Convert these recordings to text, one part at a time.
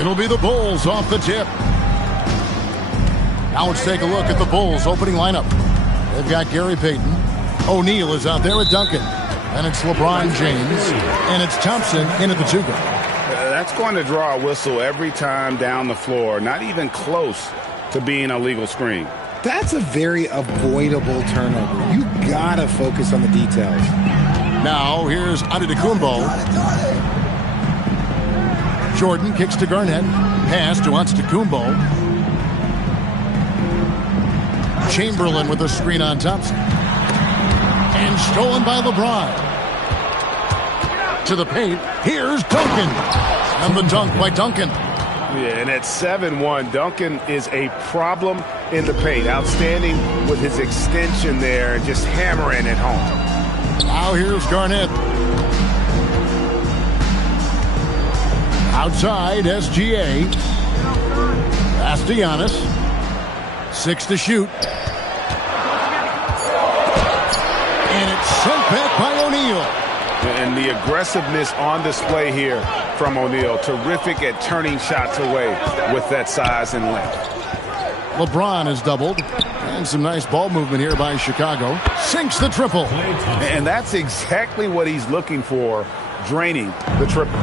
It'll be the Bulls off the tip. Now let's take a look at the Bulls opening lineup. They've got Gary Payton. O'Neal is out there at Duncan. And it's LeBron James. And it's Thompson in at the two guard. That's going to draw a whistle every time down the floor. Not even close to being a legal screen. That's a very avoidable turnover. You gotta focus on the details. Now here's Antetokounmpo. Jordan kicks to Garnett. Pass to Antetokounmpo. Chamberlain with a screen on Thompson. And stolen by LeBron. To the paint. Here's Duncan. And the dunk by Duncan. Yeah, and at 7-1, Duncan is a problem in the paint. Outstanding with his extension there and just hammering it home. Now here's Garnett. Outside, SGA. Pass to Giannis. 6 to shoot. And it's sent back by O'Neal. And the aggressiveness on display here from O'Neal. Terrific at turning shots away with that size and length. LeBron is doubled. And some nice ball movement here by Chicago. Sinks the triple. And that's exactly what he's looking for, draining the triple.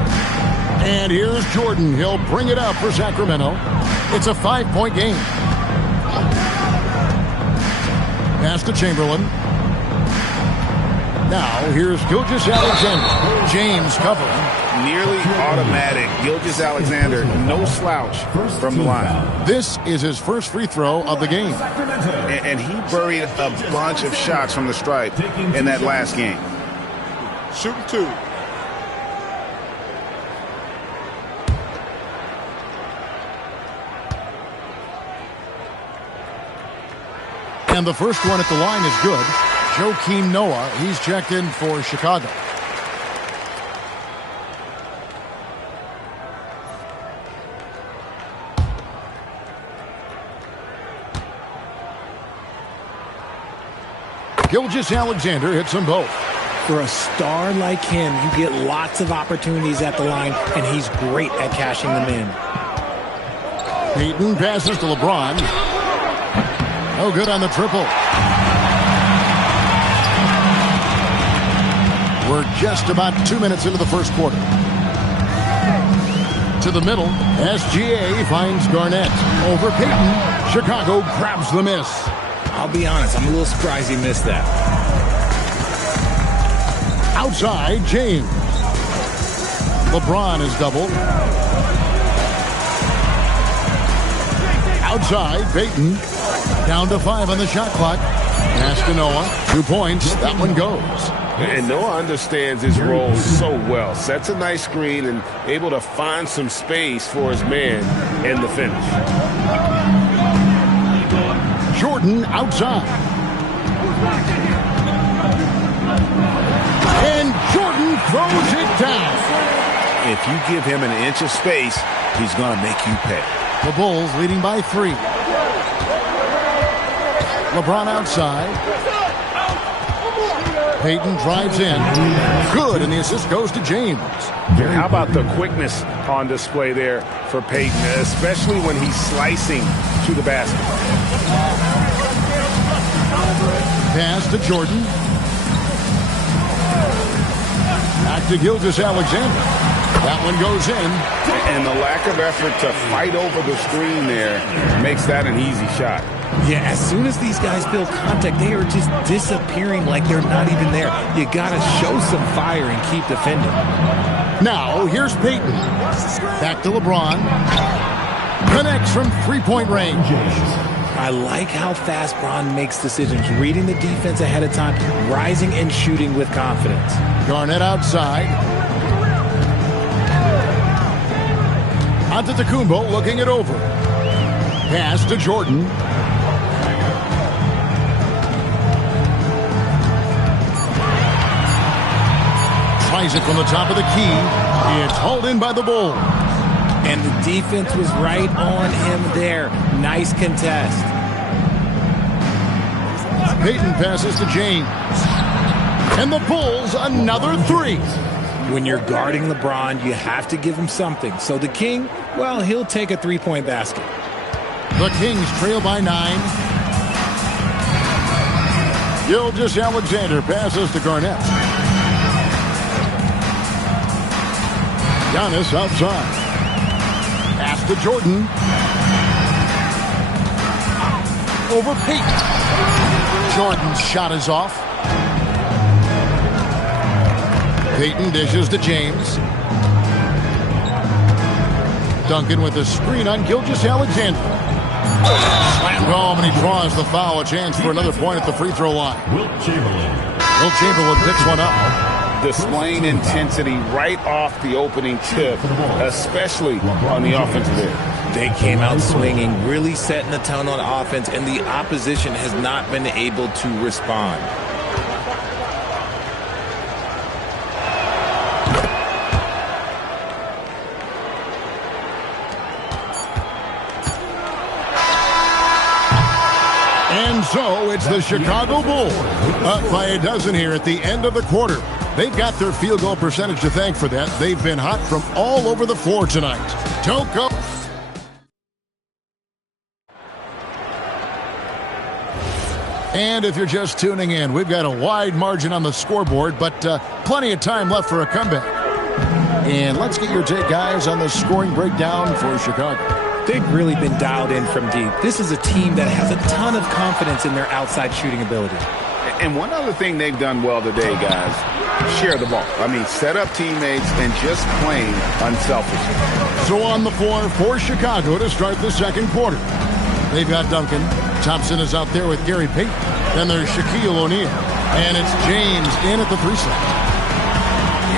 And here's Jordan. He'll bring it up for Sacramento. It's a 5-point game. Pass to Chamberlain. Now here's Gilgeous-Alexander. James covering. Nearly automatic. Gilgeous-Alexander, no slouch from the line. This is his first free throw of the game. And he buried a bunch of shots from the stripe in that last game. Shooting 2. And the first one at the line is good. Joakim Noah, he's checked in for Chicago. Gilgeous-Alexander hits them both. For a star like him, you get lots of opportunities at the line, and he's great at cashing them in. Payton passes to LeBron. No good on the triple. We're just about 2 minutes into the first quarter. To the middle, SGA finds Garnett. Over Payton. Chicago grabs the miss. I'll be honest, I'm a little surprised he missed that. Outside, James. LeBron is doubled. Outside, Payton. Down to 5 on the shot clock. Pass to Noah. 2 points. That one goes. And Noah understands his role so well. Sets a nice screen and able to find some space for his man in the finish. Jordan outside. And Jordan throws it down. If you give him an inch of space, he's going to make you pay. The Bulls leading by 3. LeBron outside. Payton drives in. Good, and the assist goes to James. How about the quickness on display there for Payton, especially when he's slicing to the basket. Pass to Jordan. Back to Gilgeous-Alexander. That one goes in. And the lack of effort to fight over the screen there makes that an easy shot. Yeah, as soon as these guys feel contact, they are just disappearing like they're not even there. You got to show some fire and keep defending. Now, here's Payton. Back to LeBron. Connects from three-point range. I like how fast Bron makes decisions, reading the defense ahead of time, rising and shooting with confidence. Garnett outside. Antetokounmpo looking it over. Pass to Jordan. Tries it from the top of the key. It's hauled in by the Bulls. And the defense was right on him there. Nice contest. Payton passes to James. And the Bulls another 3. When you're guarding LeBron, you have to give him something. So the King, well, he'll take a three-point basket. The Kings trail by 9. Gilgeous-Alexander passes to Garnett. Giannis outside. Pass to Jordan. Over Payton. Jordan's shot is off. Payton dishes to James. Duncan with a screen on Gilgeous-Alexander. Slammed home, and he draws the foul. A chance for another point at the free throw line. Wilt Chamberlain picks one up. Displaying intensity right off the opening tip, especially on the offensive end. They came out swinging, really setting the tone on offense, and the opposition has not been able to respond. And so it's the Chicago Bulls up by a dozen here at the end of the quarter. They've got their field goal percentage to thank for that. They've been hot from all over the floor tonight. Don't go. And if you're just tuning in, we've got a wide margin on the scoreboard, but plenty of time left for a comeback. And let's get your take, guys, on the scoring breakdown for Chicago. They've really been dialed in from deep. This is a team that has a ton of confidence in their outside shooting ability. And one other thing they've done well today, guys, share the ball. I mean, set up teammates and just playing unselfishly. So on the floor for Chicago to start the second quarter. They've got Duncan. Thompson is out there with Gary Payton. Then there's Shaquille O'Neal. And it's James in at the 3-slot.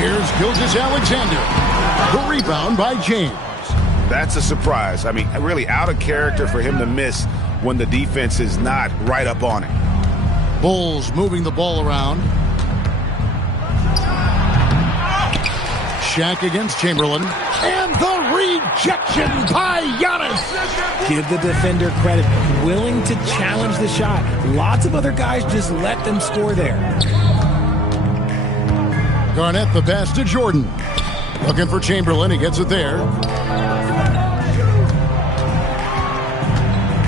Here's Gilgeous-Alexander. The rebound by James. That's a surprise. I mean, really out of character for him to miss when the defense is not right up on him. Bulls moving the ball around. Shaq against Chamberlain. And the rejection by Giannis. Give the defender credit. Willing to challenge the shot. Lots of other guys just let them score there. Garnett the pass to Jordan. Looking for Chamberlain. He gets it there.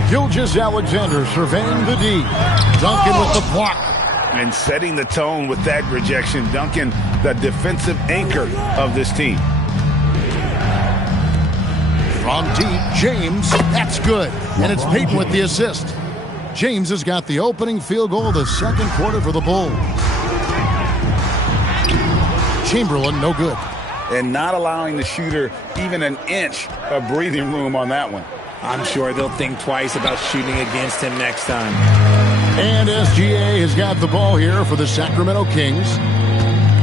Gilgeous-Alexander surveying the D. Duncan with the block. And setting the tone with that rejection. Duncan, the defensive anchor of this team. From deep, James. That's good. And it's Payton with the assist. James has got the opening field goal of the second quarter for the Bulls. Chamberlain, no good. And not allowing the shooter even an inch of breathing room on that one. I'm sure they'll think twice about shooting against him next time. And SGA has got the ball here for the Sacramento Kings.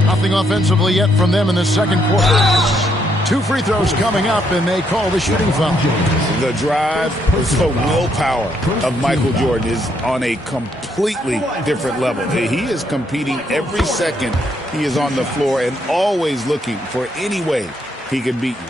Nothing offensively yet from them in the second quarter. 2 free throws coming up, and they call the shooting foul. The drive, the willpower of Michael Jordan is on a completely different level. He is competing every second he is on the floor and always looking for any way he can beat you.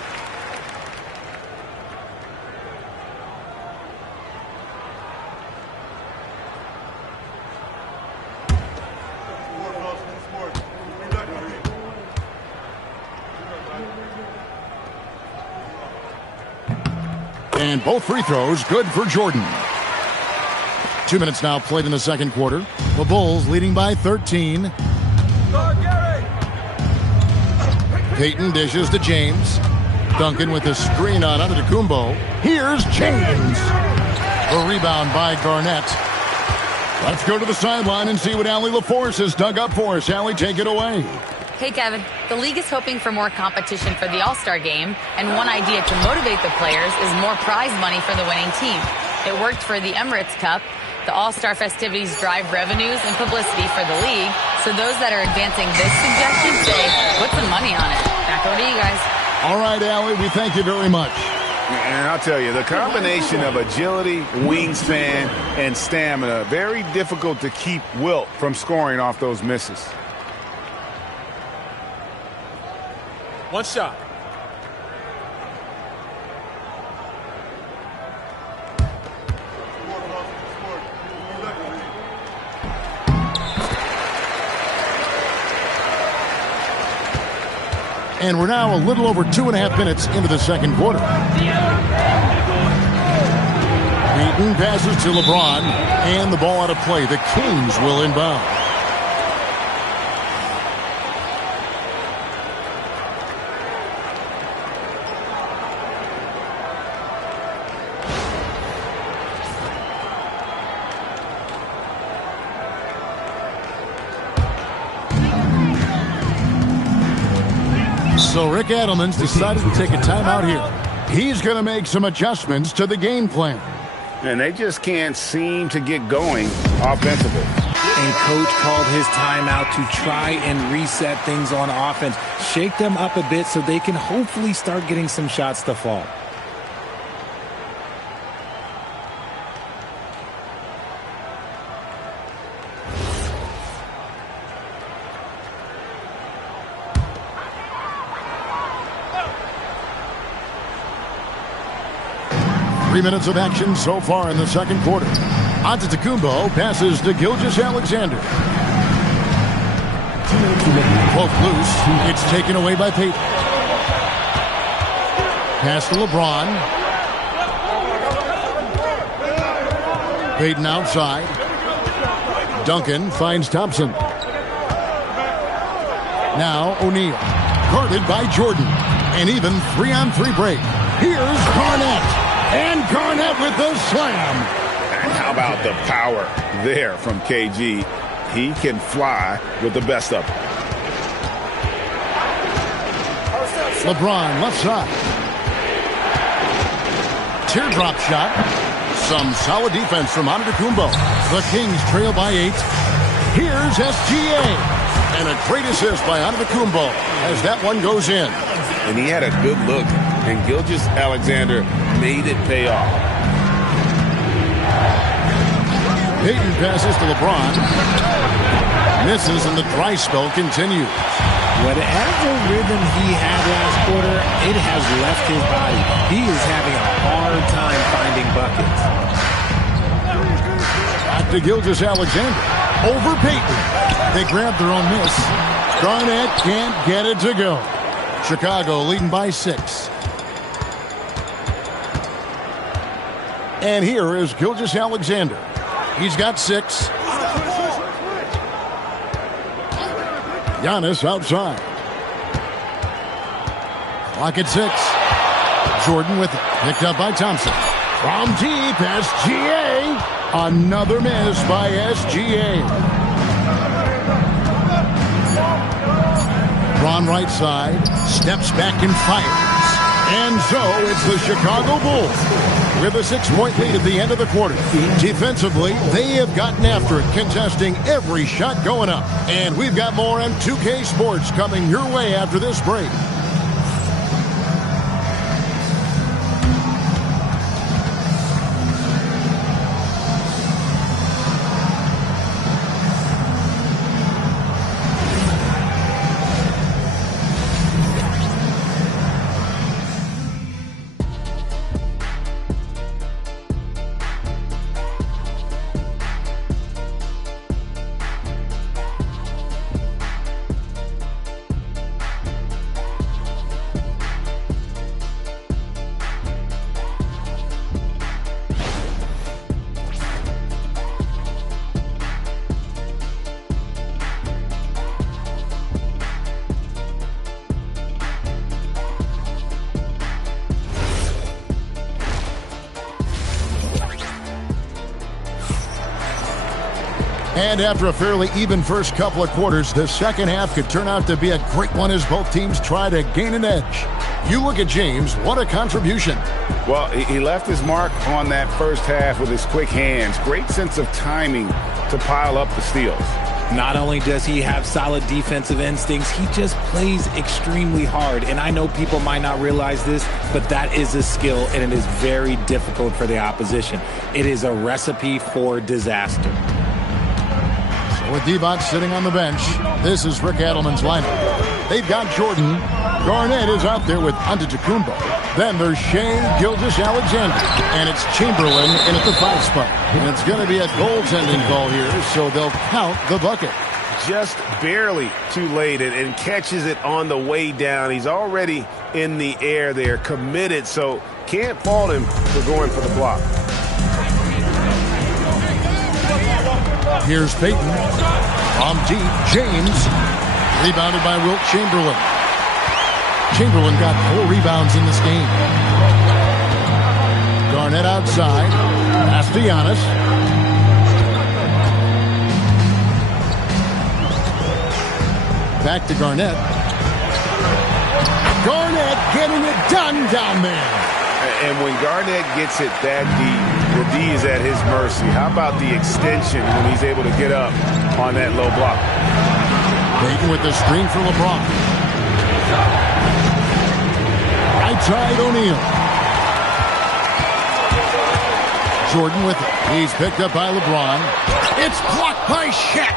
And both free throws good for Jordan. 2 minutes now played in the second quarter. The Bulls leading by 13. Payton dishes to James. Duncan with a screen on Antetokounmpo. Here's James. The rebound by Garnett. Let's go to the sideline and see what Allie LaForce has dug up for us. Allie, take it away. Hey, Kevin. The league is hoping for more competition for the All-Star game, and one idea to motivate the players is more prize money for the winning team. It worked for the Emirates Cup. The All-Star festivities drive revenues and publicity for the league, so those that are advancing this suggestion say, put some money on it. Back over to you guys. All right, Allie, we thank you very much. And I'll tell you, the combination of agility, wingspan, and stamina, very difficult to keep Wilt from scoring off those misses. One shot. And we're now a little over 2.5 minutes into the second quarter. Payton passes to LeBron, and the ball out of play. The Kings will inbound. So Rick Adelman's decided to take a timeout here. He's going to make some adjustments to the game plan. And they just can't seem to get going offensively. And Coach called his timeout to try and reset things on offense. Shake them up a bit so they can hopefully start getting some shots to fall. Three minutes of action so far in the second quarter. Antetokounmpo passes to Gilgeous-Alexander. Poke loose. It's taken away by Payton. Pass to LeBron. Payton outside. Duncan finds Thompson. Now O'Neal. Guarded by Jordan. An even 3-on-3 break. Here's Garnett. And Garnett with the slam. And how about the power there from KG? He can fly with the best of them. LeBron left side. Teardrop shot. Some solid defense from Antetokounmpo. The Kings trail by 8. Here's SGA. And a great assist by Antetokounmpo as that one goes in. And he had a good look. And Gilgeous-Alexander made it pay off. Payton passes to LeBron. Misses and the dry spell continues. Whatever rhythm he had last quarter, it has left his body. He is having a hard time finding buckets. Back to Gilgeous-Alexander. Over Payton. They grab their own miss. Garnett can't get it to go. Chicago leading by 6. And here is Gilgeous-Alexander. He's got 6. Giannis outside. Clock at 6. Jordan with it. Picked up by Thompson. From deep, SGA. Another miss by SGA. Ron right side. Steps back and fires. And so it's the Chicago Bulls with a 6-point lead at the end of the quarter. Defensively, they have gotten after it, contesting every shot going up. And we've got more on 2K Sports coming your way after this break. And after a fairly even first couple of quarters, the second half could turn out to be a great one as both teams try to gain an edge. You look at James, what a contribution. Well, he left his mark on that first half with his quick hands. Great sense of timing to pile up the steals. Not only does he have solid defensive instincts, he just plays extremely hard. And I know people might not realize this, but that is a skill, and it is very difficult for the opposition. It is a recipe for disaster. With Divac sitting on the bench, this is Rick Adelman's lineup. They've got Jordan. Garnett is out there with Antetokounmpo. Then there's Shea Gilgeous-Alexander. And it's Chamberlain in at the 5 spot. And it's going to be a goaltending call here, so they'll count the bucket. just barely too late and catches it on the way down. He's already in the air there, committed, so can't fault him for going for the block. Here's Payton. From deep, James. Rebounded by Wilt Chamberlain. Chamberlain got 4 rebounds in this game. Garnett outside. Pass to Giannis. Back to Garnett. Garnett getting it done down there. And when Garnett gets it that deep, the D is at his mercy. How about the extension when he's able to get up on that low block? Payton with the screen for LeBron. Right side O'Neal. Jordan with it. He's picked up by LeBron. It's blocked by Shaq.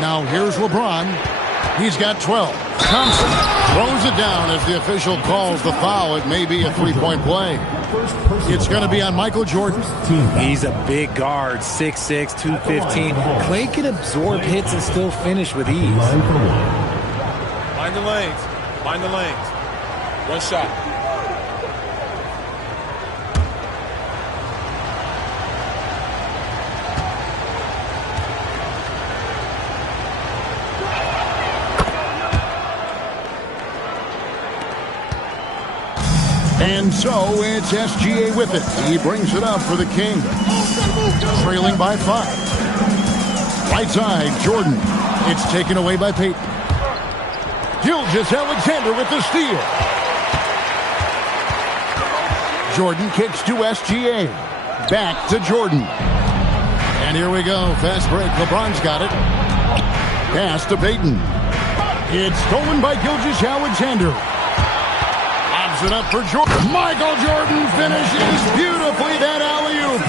Now here's LeBron. He's got 12. Thompson throws it down as the official calls the foul. It may be a 3-point play. It's going to be on Michael Jordan. He's a big guard, 6'6", 215. Klay can absorb hits and still finish with ease. Mind the lanes. Mind the lanes. One shot. And so it's SGA with it. He brings it up for the King. Trailing by 5. Right side, Jordan. It's taken away by Payton. Gilgeous-Alexander with the steal. Jordan kicks to SGA. Back to Jordan. And here we go. Fast break. LeBron's got it. Pass to Payton. It's stolen by Gilgeous-Alexander. It up for Jordan. Michael Jordan finishes beautifully that alley-oop.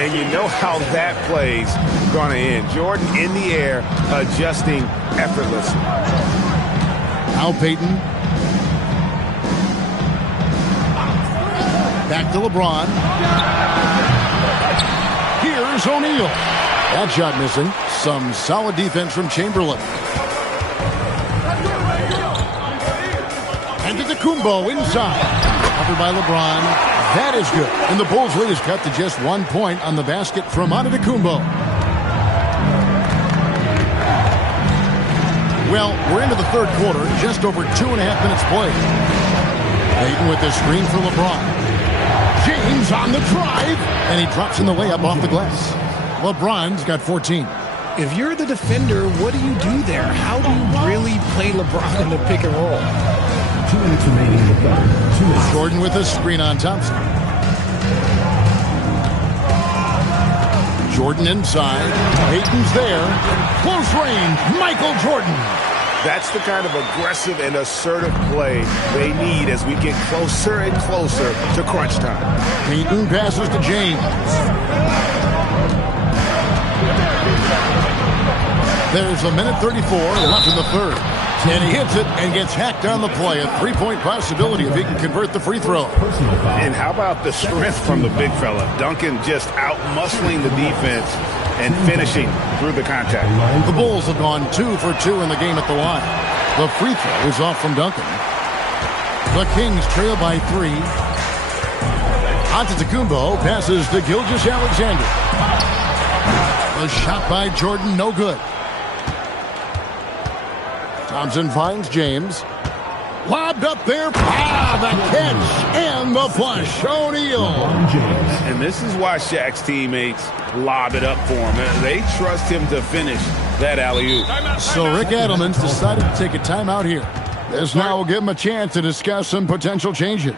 And you know how that play's going to end. Jordan in the air, adjusting effortlessly. Now Payton. Back to LeBron. Here's O'Neal. That shot missing. Some solid defense from Chamberlain. Antetokounmpo inside. Covered by LeBron. That is good. And the Bulls' lead is cut to just 1 point on the basket from Antetokounmpo. Well, we're into the third quarter. Just over 2.5 minutes played. Payton with the screen for LeBron. James on the drive. And he drops in the layup off the glass. LeBron's got 14. If you're the defender, what do you do there? How do you really play LeBron in the pick and roll? 2 minutes remaining in the third. 2 minutes. Jordan with a screen on Thompson. Jordan inside. Payton's there. Close range. Michael Jordan. That's the kind of aggressive and assertive play they need as we get closer and closer to crunch time. Payton passes to James. There's a minute 34 left in the third. And he hits it and gets hacked on the play. A 3-point possibility if he can convert the free throw. And how about the strength from the big fella? Duncan just out-muscling the defense and finishing through the contact. The Bulls have gone 2 for 2 in the game at the line. The free throw is off from Duncan. The Kings trail by 3. Antetokounmpo passes to Gilgeous-Alexander. The shot by Jordan, no good. Thompson finds James. Lobbed up there. The catch and the flush. O'Neal. And this is why Shaq's teammates lob it up for him. They trust him to finish that alley-oop. So Rick Adelman's decided to take a timeout here. This now will give him a chance to discuss some potential changes.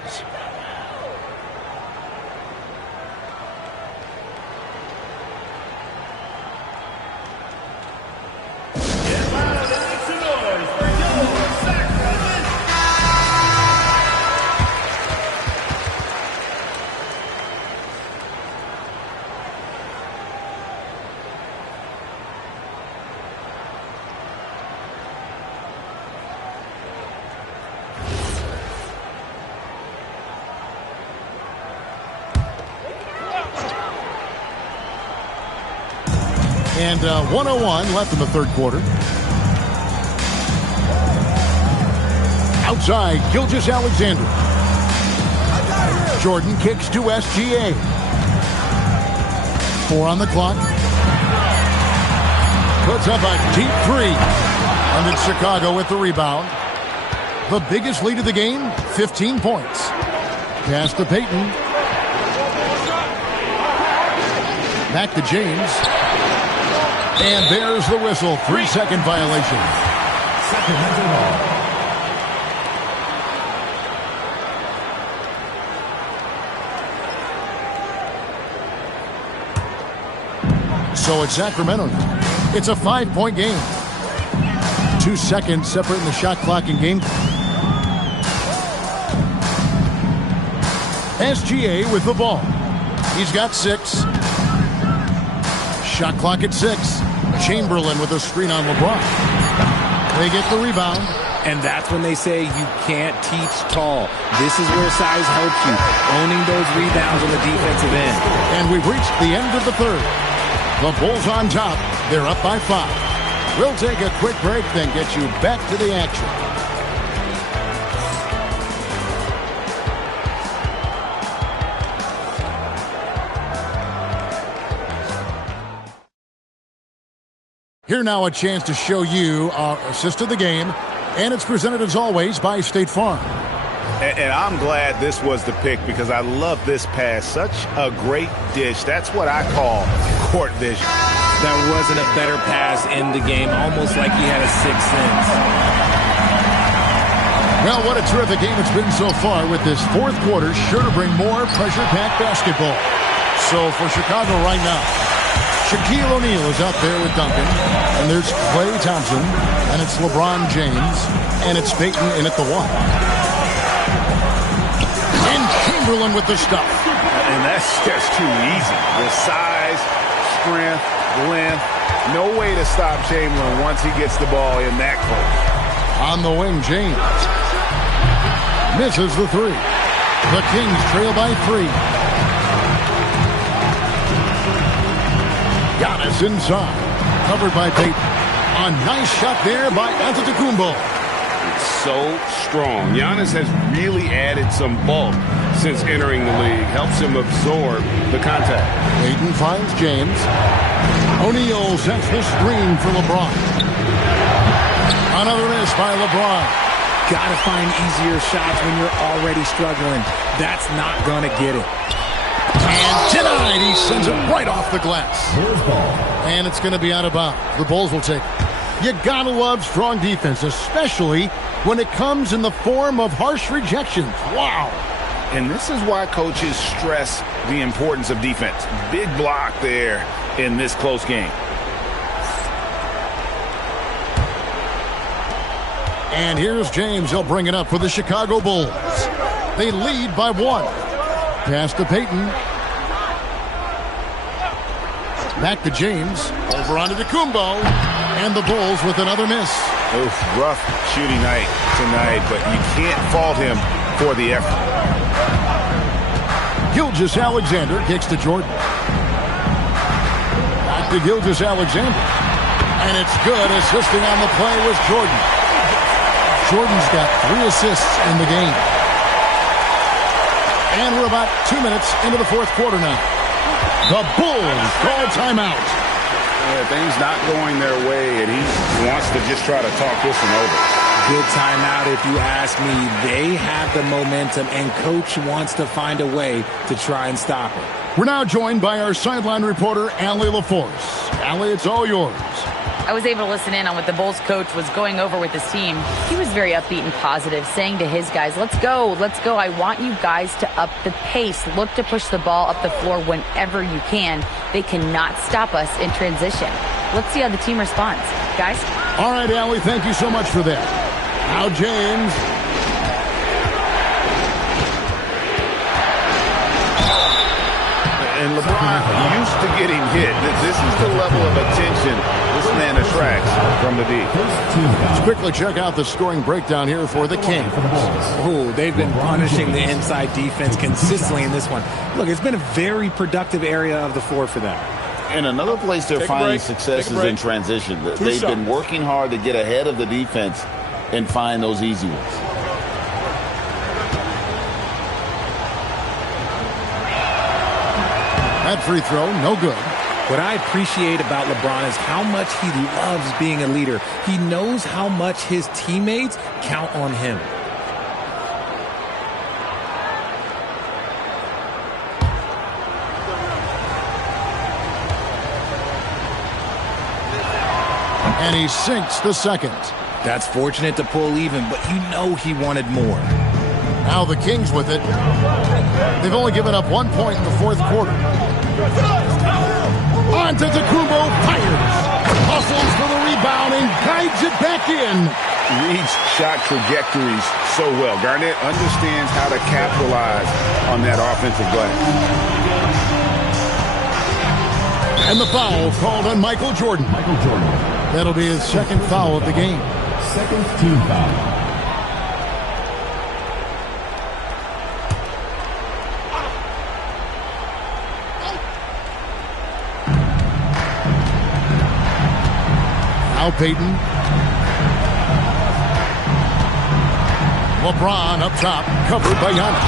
And 1:01 left in the third quarter. Outside, Gilgeous-Alexander. Jordan kicks to SGA. 4 on the clock. Puts up a deep 3. And it's Chicago with the rebound. The biggest lead of the game, 15 points. Pass to Payton. Back to James. And there's the whistle. 3-second violation. So it's Sacramento now. It's a 5-point game. 2 seconds separating the shot clock and game. SGA with the ball. He's got 6. Shot clock at 6. Chamberlain with a screen on LeBron. They get the rebound. And that's when they say you can't teach tall. This is where size helps you. Owning those rebounds on the defensive end. And we've reached the end of the third. The Bulls on top. They're up by 5. We'll take a quick break, then get you back to the action. Here now a chance to show you our assist of the game, and it's presented as always by State Farm. And I'm glad this was the pick because I love this pass. Such a great dish. That's what I call court vision. That wasn't a better pass in the game, almost like he had a 6th sense. Well, what a terrific game it's been so far with this fourth quarter. Sure to bring more pressure-packed basketball. So for Chicago right now, Shaquille O'Neal is out there with Duncan. And there's Klay Thompson. And it's LeBron James. And it's Payton in at the 1. And Chamberlain with the stuff. And that's just too easy. The size, strength, length. No way to stop Chamberlain once he gets the ball in that close. On the wing, James. Misses the 3. The Kings trail by 3. Giannis inside. Covered by Payton. A nice shot there by Antetokounmpo. It's so strong. Giannis has really added some bulk since entering the league. Helps him absorb the contact. Payton finds James. O'Neal sets the screen for LeBron. Another miss by LeBron. Gotta find easier shots when you're already struggling. That's not gonna get it. And denied. He sends it right off the glass. And it's going to be out of bounds. The Bulls will take it. You gotta love strong defense, especially when it comes in the form of harsh rejections. Wow. And this is why coaches stress the importance of defense. Big block there in this close game. And here's James. He'll bring it up for the Chicago Bulls. They lead by 1. Pass to Payton. Back to James. Over onto Kumbo. And the Bulls with another miss. Oof, rough shooting night tonight, but you can't fault him for the effort. Gilgeous-Alexander kicks to Jordan. Back to Gilgeous-Alexander. And it's good. Assisting on the play was Jordan. Jordan's got 3 assists in the game. And we're about 2 minutes into the fourth quarter now. The Bulls call timeout. Things not going their way, and he wants to just try to talk this one over. Good timeout if you ask me. They have the momentum, and Coach wants to find a way to try and stop it. We're now joined by our sideline reporter, Allie LaForce. Allie, it's all yours. I was able to listen in on what the Bulls coach was going over with his team. He was very upbeat and positive, saying to his guys, let's go. I want you guys to up the pace. Look to push the ball up the floor whenever you can. They cannot stop us in transition. Let's see how the team responds. Guys? All right, Allie, thank you so much for that. Now James. And LeBron used to getting hit. This is the level of attention this man attracts from the D. Let's quickly check out the scoring breakdown here for the Kings. Oh, they've been punishing the inside defense consistently in this one. Look, it's been a very productive area of the floor for them. And another place they're finding success is in transition. They've been working hard to get ahead of the defense and find those easy ones. That free throw, no good. What I appreciate about LeBron is how much he loves being a leader. He knows how much his teammates count on him. And he sinks the second. That's fortunate to pull even, but you know he wanted more. Now the Kings with it. They've only given up 1 point in the fourth quarter. Antetokounmpo fires. Hustles for the rebound and guides it back in. Reads shot trajectories so well. Garnett understands how to capitalize on that offensive glass. And the foul called on Michael Jordan. That'll be his second foul of the game. Second team foul. Now Payton. LeBron up top, covered by Giannis.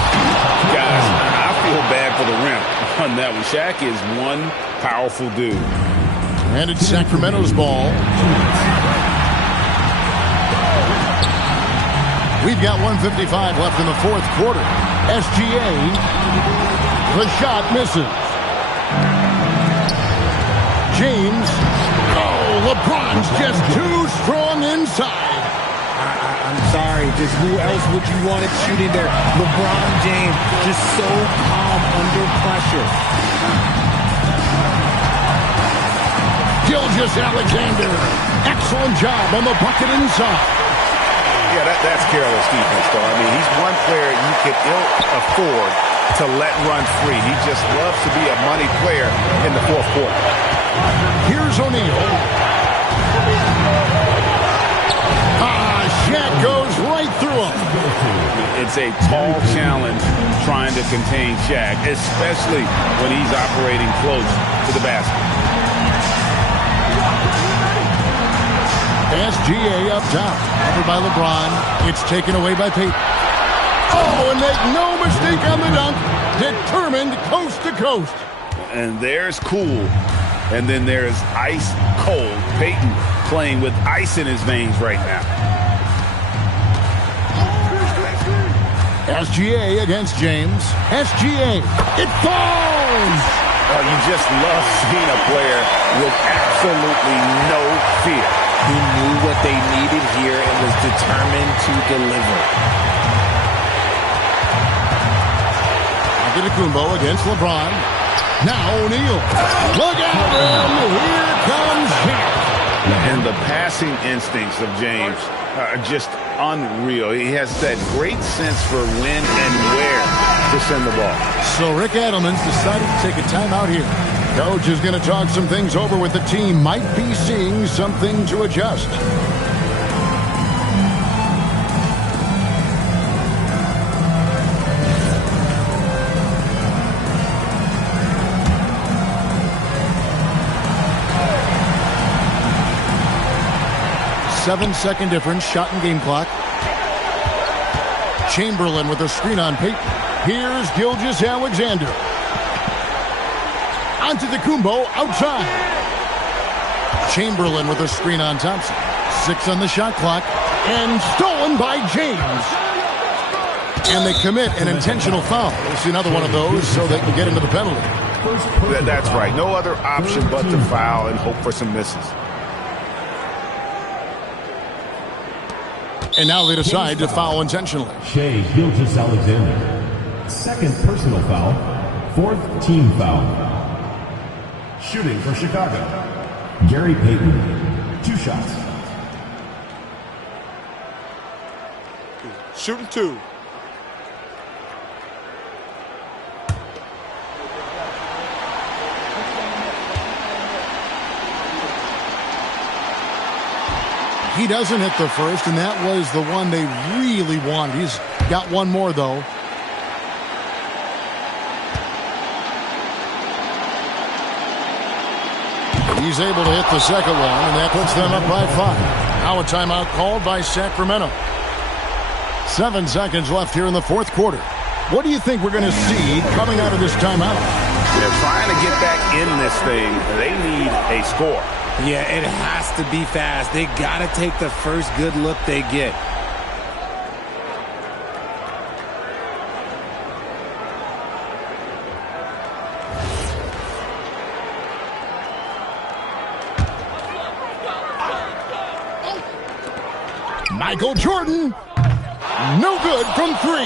Guys, I feel bad for the rim on that one. Shaq is one powerful dude. And it's Sacramento's ball. We've got 1:55 left in the fourth quarter. SGA. The shot misses. James. Oh, LeBron's just too strong inside. I'm sorry, just who else would you want it shooting there? LeBron James, just so calm under pressure. Gilgeous-Alexander. Excellent job on the bucket inside. Yeah, that's careless defense, though. I mean, he's one player you could ill afford to let run free. He just loves to be a money player in the fourth quarter. Here's O'Neal. Shaq goes right through him. It's a tall challenge trying to contain Shaq, especially when he's operating close to the basket. SGA up top, covered by LeBron. It's taken away by Payton. Oh, and make no mistake on the dunk. Determined coast to coast. And there's cool. And then there's ice cold. Payton playing with ice in his veins right now. SGA against James. SGA. It falls! Oh, you just love seeing a player with absolutely no fear. He knew what they needed here and was determined to deliver. Antetokounmpo against LeBron. Now O'Neal. Look out, and here comes Shaq. And the passing instincts of James are just unreal. He has that great sense for when and where to send the ball. So Rick Adelman's decided to take a timeout here. Coach is going to talk some things over with the team. Might be seeing something to adjust. Seven-second difference, shot and game clock. Chamberlain with a screen on Payton. Here's Gilgeous-Alexander. Antetokounmpo outside. Chamberlain with a screen on Thompson. 6 on the shot clock. And stolen by James. And they commit an intentional foul. We'll see another one of those so they can get into the penalty. That's right. No other option but to foul and hope for some misses. And now they decide to foul intentionally. Shai Gilgeous-Alexander. Second personal foul. Fourth team foul. Shooting for Chicago. Gary Payton. 2 shots. Shooting 2. He doesn't hit the first, and that was the one they really wanted. He's got one more, though. He's able to hit the second one, and that puts them up by 5. Now a timeout called by Sacramento. 7 seconds left here in the fourth quarter. What do you think we're going to see coming out of this timeout? They're trying to get back in this thing. They need a score. Yeah, it has to be fast. They got to take the first good look they get. Michael Jordan, no good from 3.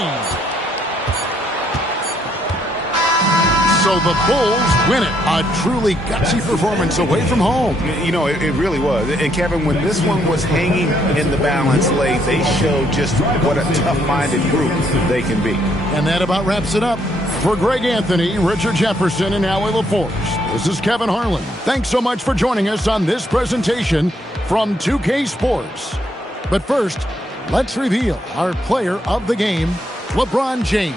So the Bulls win it. A truly gutsy performance away from home. You know, it really was. And, Kevin, when this one was hanging in the balance late, they showed just what a tough-minded group they can be. And that about wraps it up. For Greg Anthony, Richard Jefferson, and Howie LaForce, this is Kevin Harlan. Thanks so much for joining us on this presentation from 2K Sports. But first, let's reveal our player of the game, LeBron James.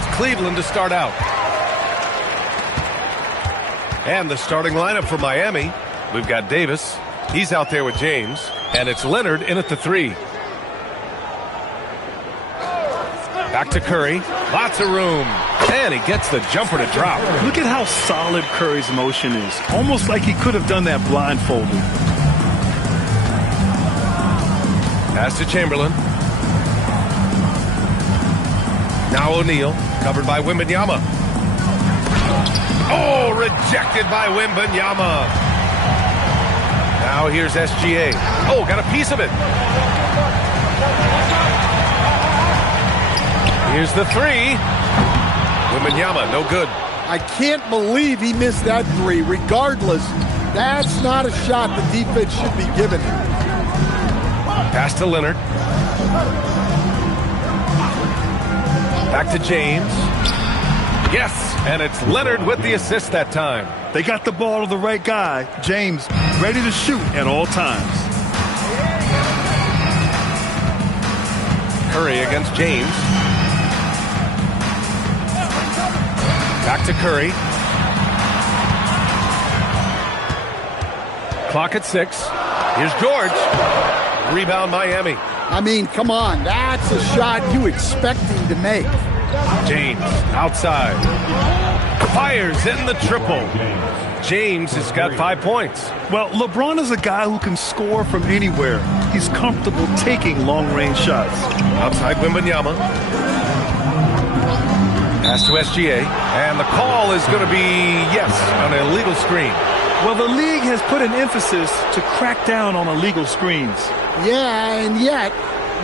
it's Cleveland to start out. And the starting lineup for Miami. We've got Davis. He's out there with James. And it's Leonard in at the 3. Back to Curry. Lots of room. And he gets the jumper to drop. Look at how solid Curry's motion is. Almost like he could have done that blindfolded. Pass to Chamberlain. Now O'Neal, covered by Wembanyama. Oh, rejected by Wembanyama. Now here's SGA. Oh, got a piece of it. Here's the 3. Wembanyama, no good. I can't believe he missed that 3. Regardless, that's not a shot the defense should be giving him. Pass to Leonard. Back to James. Yes, and it's Leonard with the assist that time. They got the ball to the right guy. James ready to shoot at all times. Curry against James. Back to Curry. Clock at 6. Here's George. Rebound Miami. I mean, come on. That's a shot you expect him to make. James outside. Fires in the triple. James has got 5 points. Well, LeBron is a guy who can score from anywhere. He's comfortable taking long-range shots. Outside Wembanyama. Pass to SGA. And the call is going to be, yes, an illegal screen. Well, the league has put an emphasis to crack down on illegal screens. Yeah, and yet,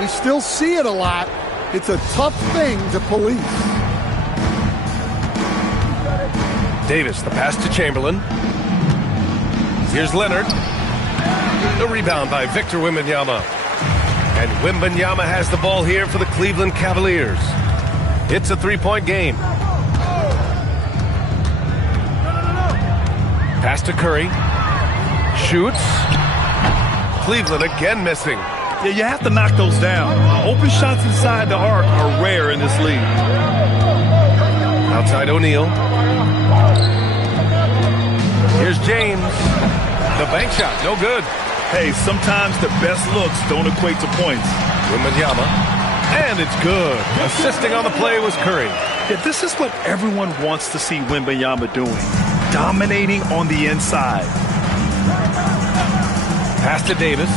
we still see it a lot. It's a tough thing to police. Davis, the pass to Chamberlain. Here's Leonard. The rebound by Victor Wembanyama. And Wembanyama has the ball here for the Cleveland Cavaliers. It's a 3-point game. Pass to Curry. Shoots. Cleveland again missing. Yeah, you have to knock those down. Open shots inside the arc are rare in this league. Outside O'Neal. Here's James. The bank shot, no good. Hey, sometimes the best looks don't equate to points. Wembanyama. And it's good. Assisting on the play was Curry. Yeah, this is what everyone wants to see Wembanyama doing. Dominating on the inside. Pass to Davis.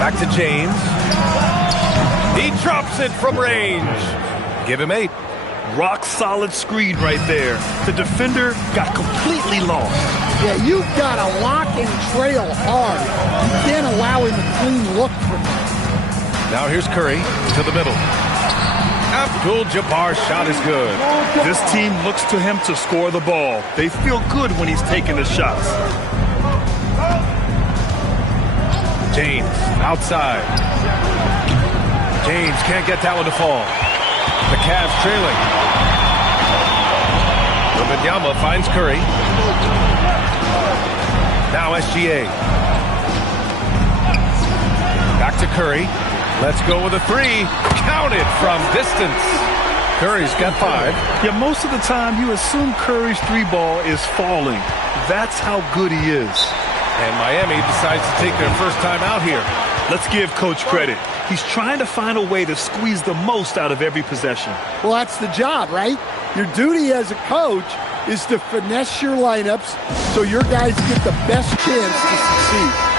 Back to James. He drops it from range. Give him 8. Rock solid screen right there. The defender got completely lost. Yeah, you've got to lock and trail hard. You can't allow him a clean look from him. Now here's Curry to the middle. Abdul-Jabbar's shot is good. This team looks to him to score the ball. They feel good when he's taking the shots. James outside. James can't get that one to fall. The Cavs trailing. Wembanyama finds Curry. Now SGA. Back to Curry. Let's go with a 3. Counted from distance. Curry's got 5. Yeah, most of the time you assume Curry's 3-ball is falling. That's how good he is. And Miami decides to take their first time out here. Let's give Coach credit. He's trying to find a way to squeeze the most out of every possession. Well, that's the job, right? Your duty as a coach is to finesse your lineups so your guys get the best chance to succeed.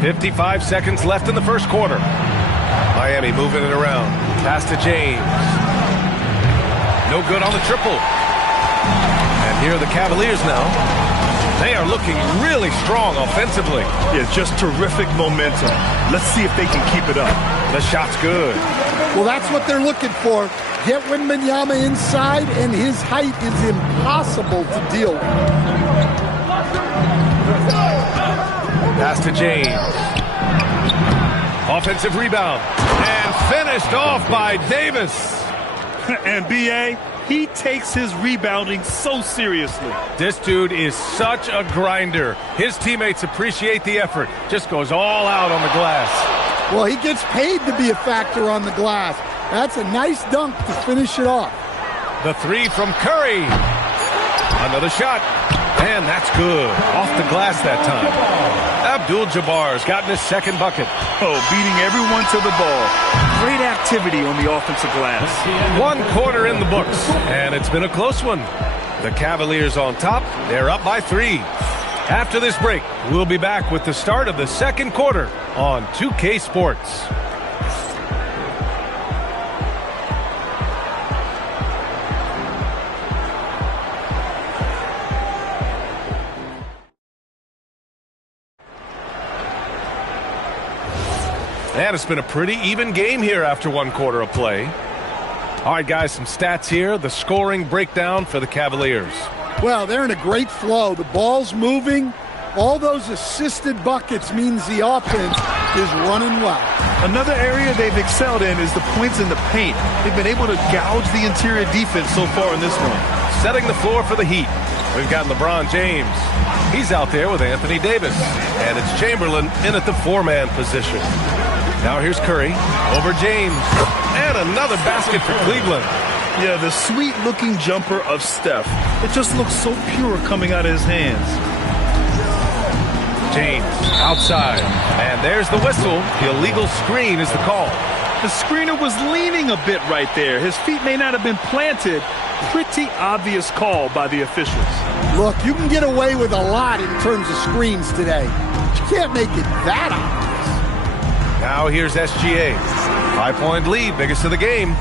55 seconds left in the first quarter. Miami moving it around. Pass to James. No good on the triple. And here are the Cavaliers now. They are looking really strong offensively. Yeah, just terrific momentum. Let's see if they can keep it up. The shot's good. Well, that's what they're looking for. Get Wembanyama inside, and his height is impossible to deal with. Pass to James. Offensive rebound. And finished off by Davis. And B.A., He takes his rebounding so seriously. This dude is such a grinder. His teammates appreciate the effort. Just goes all out on the glass. Well, he gets paid to be a factor on the glass. That's a nice dunk to finish it off. The three from Curry. Another shot. And that's good. Off the glass that time. Abdul-Jabbar's gotten his second bucket. Oh, beating everyone to the ball. Great activity on the offensive glass. 1 quarter in the books, and it's been a close one. The Cavaliers on top. They're up by 3. After this break, we'll be back with the start of the second quarter on 2K Sports. And it's been a pretty even game here after 1 quarter of play. All right, guys, some stats here. The scoring breakdown for the Cavaliers. Well, they're in a great flow. The ball's moving. All those assisted buckets means the offense is running well. Another area they've excelled in is the points in the paint. They've been able to gouge the interior defense so far in this one. Setting the floor for the Heat, we've got LeBron James. He's out there with Anthony Davis. And it's Chamberlain in at the 4-man position. Now here's Curry over James. And another basket for Cleveland. Yeah, the sweet-looking jumper of Steph. It just looks so pure coming out of his hands. James outside. And there's the whistle. The illegal screen is the call. The screener was leaning a bit right there. His feet may not have been planted. Pretty obvious call by the officials. Look, you can get away with a lot in terms of screens today. But you can't make it that obvious. Now here's SGA. 5-point lead, biggest of the game.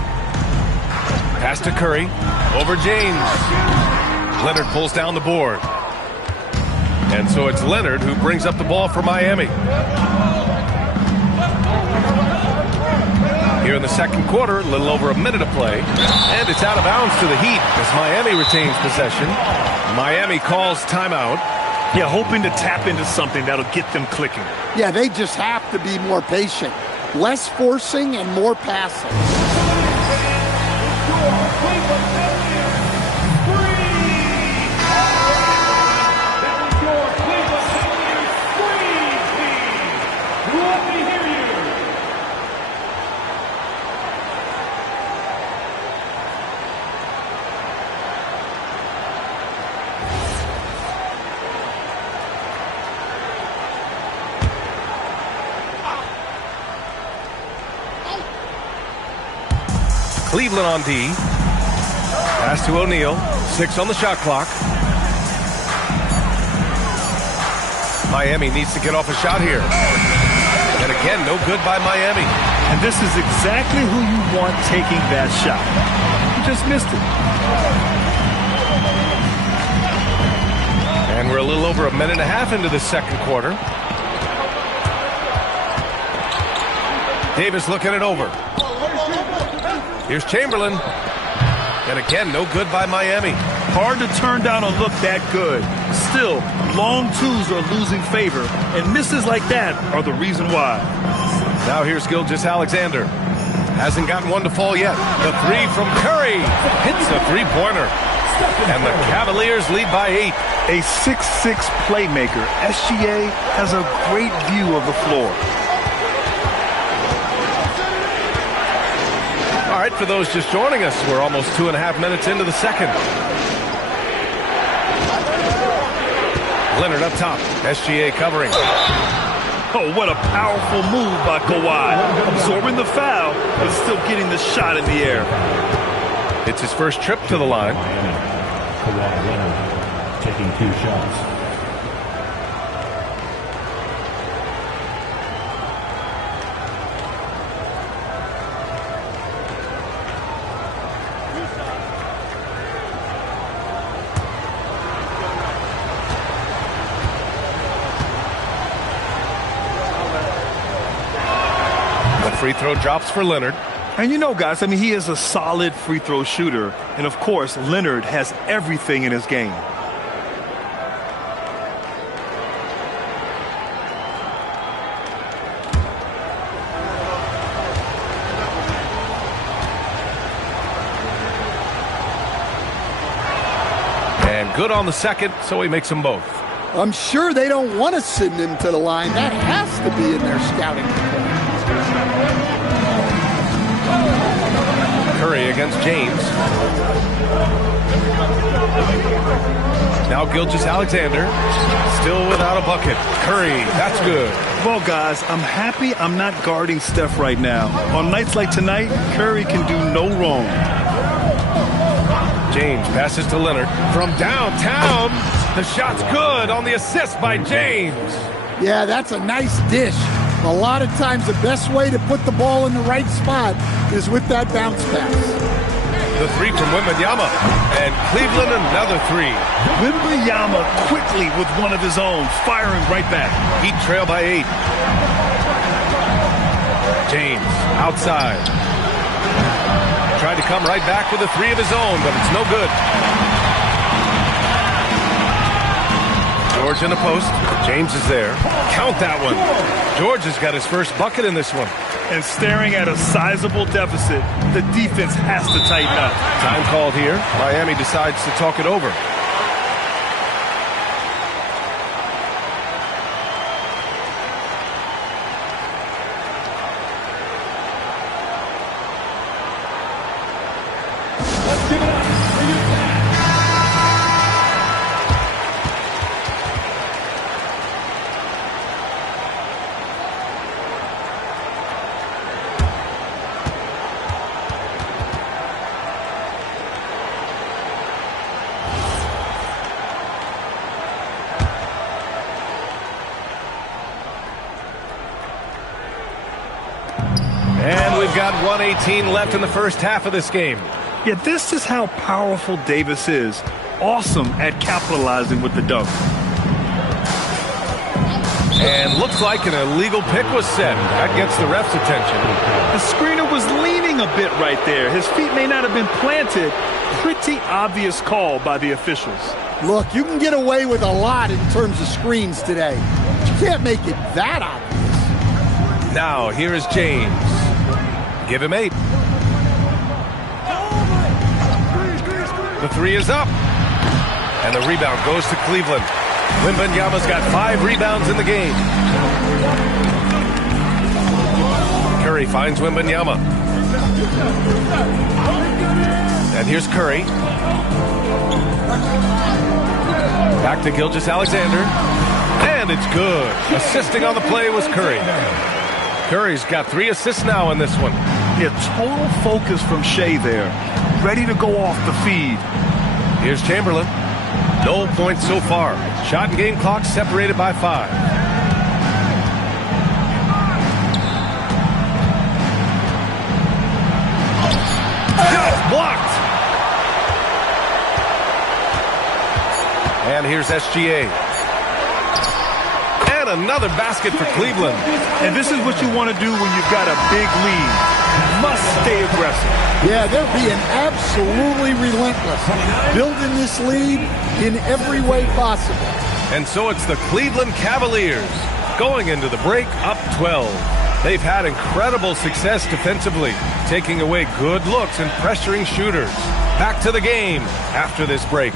Pass to Curry. Over James. Leonard pulls down the board. And so it's Leonard who brings up the ball for Miami. Here in the second quarter, a little over a minute of play. And it's out of bounds to the Heat as Miami retains possession. Miami calls timeout. Yeah, hoping to tap into something that'll get them clicking. Yeah, they just have to be more patient. Less forcing and more passing. Cleveland on D. Pass to O'Neal. 6 on the shot clock. Miami needs to get off a shot here. And again, no good by Miami. And this is exactly who you want taking that shot. You just missed it. And we're a little over a minute and a half into the second quarter. Davis looking it over. Here's Chamberlain. And again, no good by Miami. Hard to turn down a look that good. Still, long twos are losing favor, and misses like that are the reason why. Now here's Gilgeous-Alexander. Hasn't gotten one to fall yet. The three from Curry. Hits a three-pointer. And the Cavaliers lead by 8. A 6'6" playmaker. SGA has a great view of the floor. All right, for those just joining us, we're almost 2.5 minutes into the second. Leonard up top. SGA covering. Oh, what a powerful move by Kawhi. Absorbing the foul, but still getting the shot in the air. It's his first trip to the line. Kawhi Leonard taking 2 shots. Free throw drops for Leonard. And you know, guys, I mean, he is a solid free throw shooter. And, of course, Leonard has everything in his game. good on the second, so he makes them both. I'm sure they don't want to send him to the line. That has to be in their scouting report. Curry against James. Now Gilgeous-Alexander, still without a bucket. Curry, that's good. Well, guys, I'm happy I'm not guarding Steph right now. On nights like tonight, Curry can do no wrong. James passes to Leonard. From downtown, the shot's good on the assist by James. Yeah, that's a nice dish. A lot of times the best way to put the ball in the right spot is with that bounce pass. The three from Wembanyama. And Cleveland another three. Wembanyama quickly with one of his own, firing right back. Heat trail by 8. James outside. Tried to come right back with a three of his own, but it's no good. George in the post. James is there. Count that one. George has got his first bucket in this one. And staring at a sizable deficit, the defense has to tighten up. Time called here. Miami decides to talk it over. And we've got 1:18 left in the first half of this game. Yeah, this is how powerful Davis is. Awesome at capitalizing with the dunk. And looks like an illegal pick was set. That gets the ref's attention. The screener was leaning a bit right there. His feet may not have been planted. Pretty obvious call by the officials. Look, you can get away with a lot in terms of screens today. But you can't make it that obvious. Now, here is James. Give him 8. The three is up. And the rebound goes to Cleveland. Wembanyama's got 5 rebounds in the game. Curry finds Wembanyama. And here's Curry. Back to Gilgeous-Alexander. And it's good. Assisting on the play was Curry. Curry's got 3 assists now in this one. Yeah, total focus from Shea there. Ready to go off the feed. Here's Chamberlain. No points so far. Shot and game clock separated by 5. Shot blocked. And here's SGA. And another basket for Cleveland. And this is what you want to do when you've got a big lead. Must stay aggressive. Yeah, they're being absolutely relentless. Building this lead in every way possible. And so it's the Cleveland Cavaliers going into the break up 12. They've had incredible success defensively, taking away good looks and pressuring shooters. Back to the game after this break.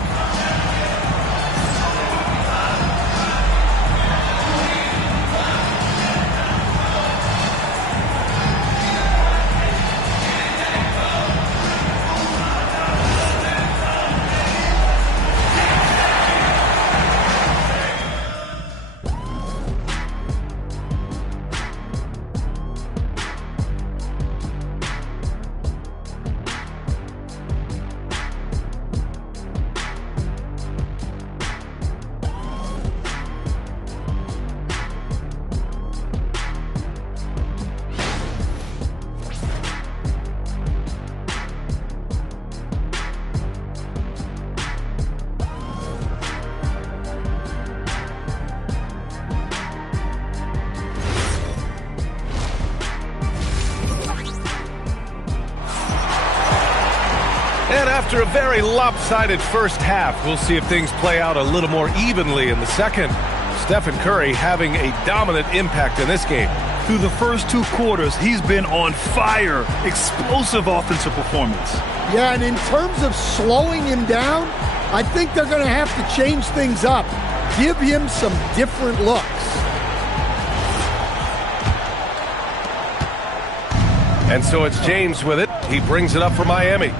After a very lopsided first half, we'll see if things play out a little more evenly in the second. Stephen Curry having a dominant impact in this game. Through the first 2 quarters, he's been on fire. Explosive offensive performance. Yeah, and in terms of slowing him down, I think they're going to have to change things up. Give him some different looks. And so it's James with it. He brings it up for Miami.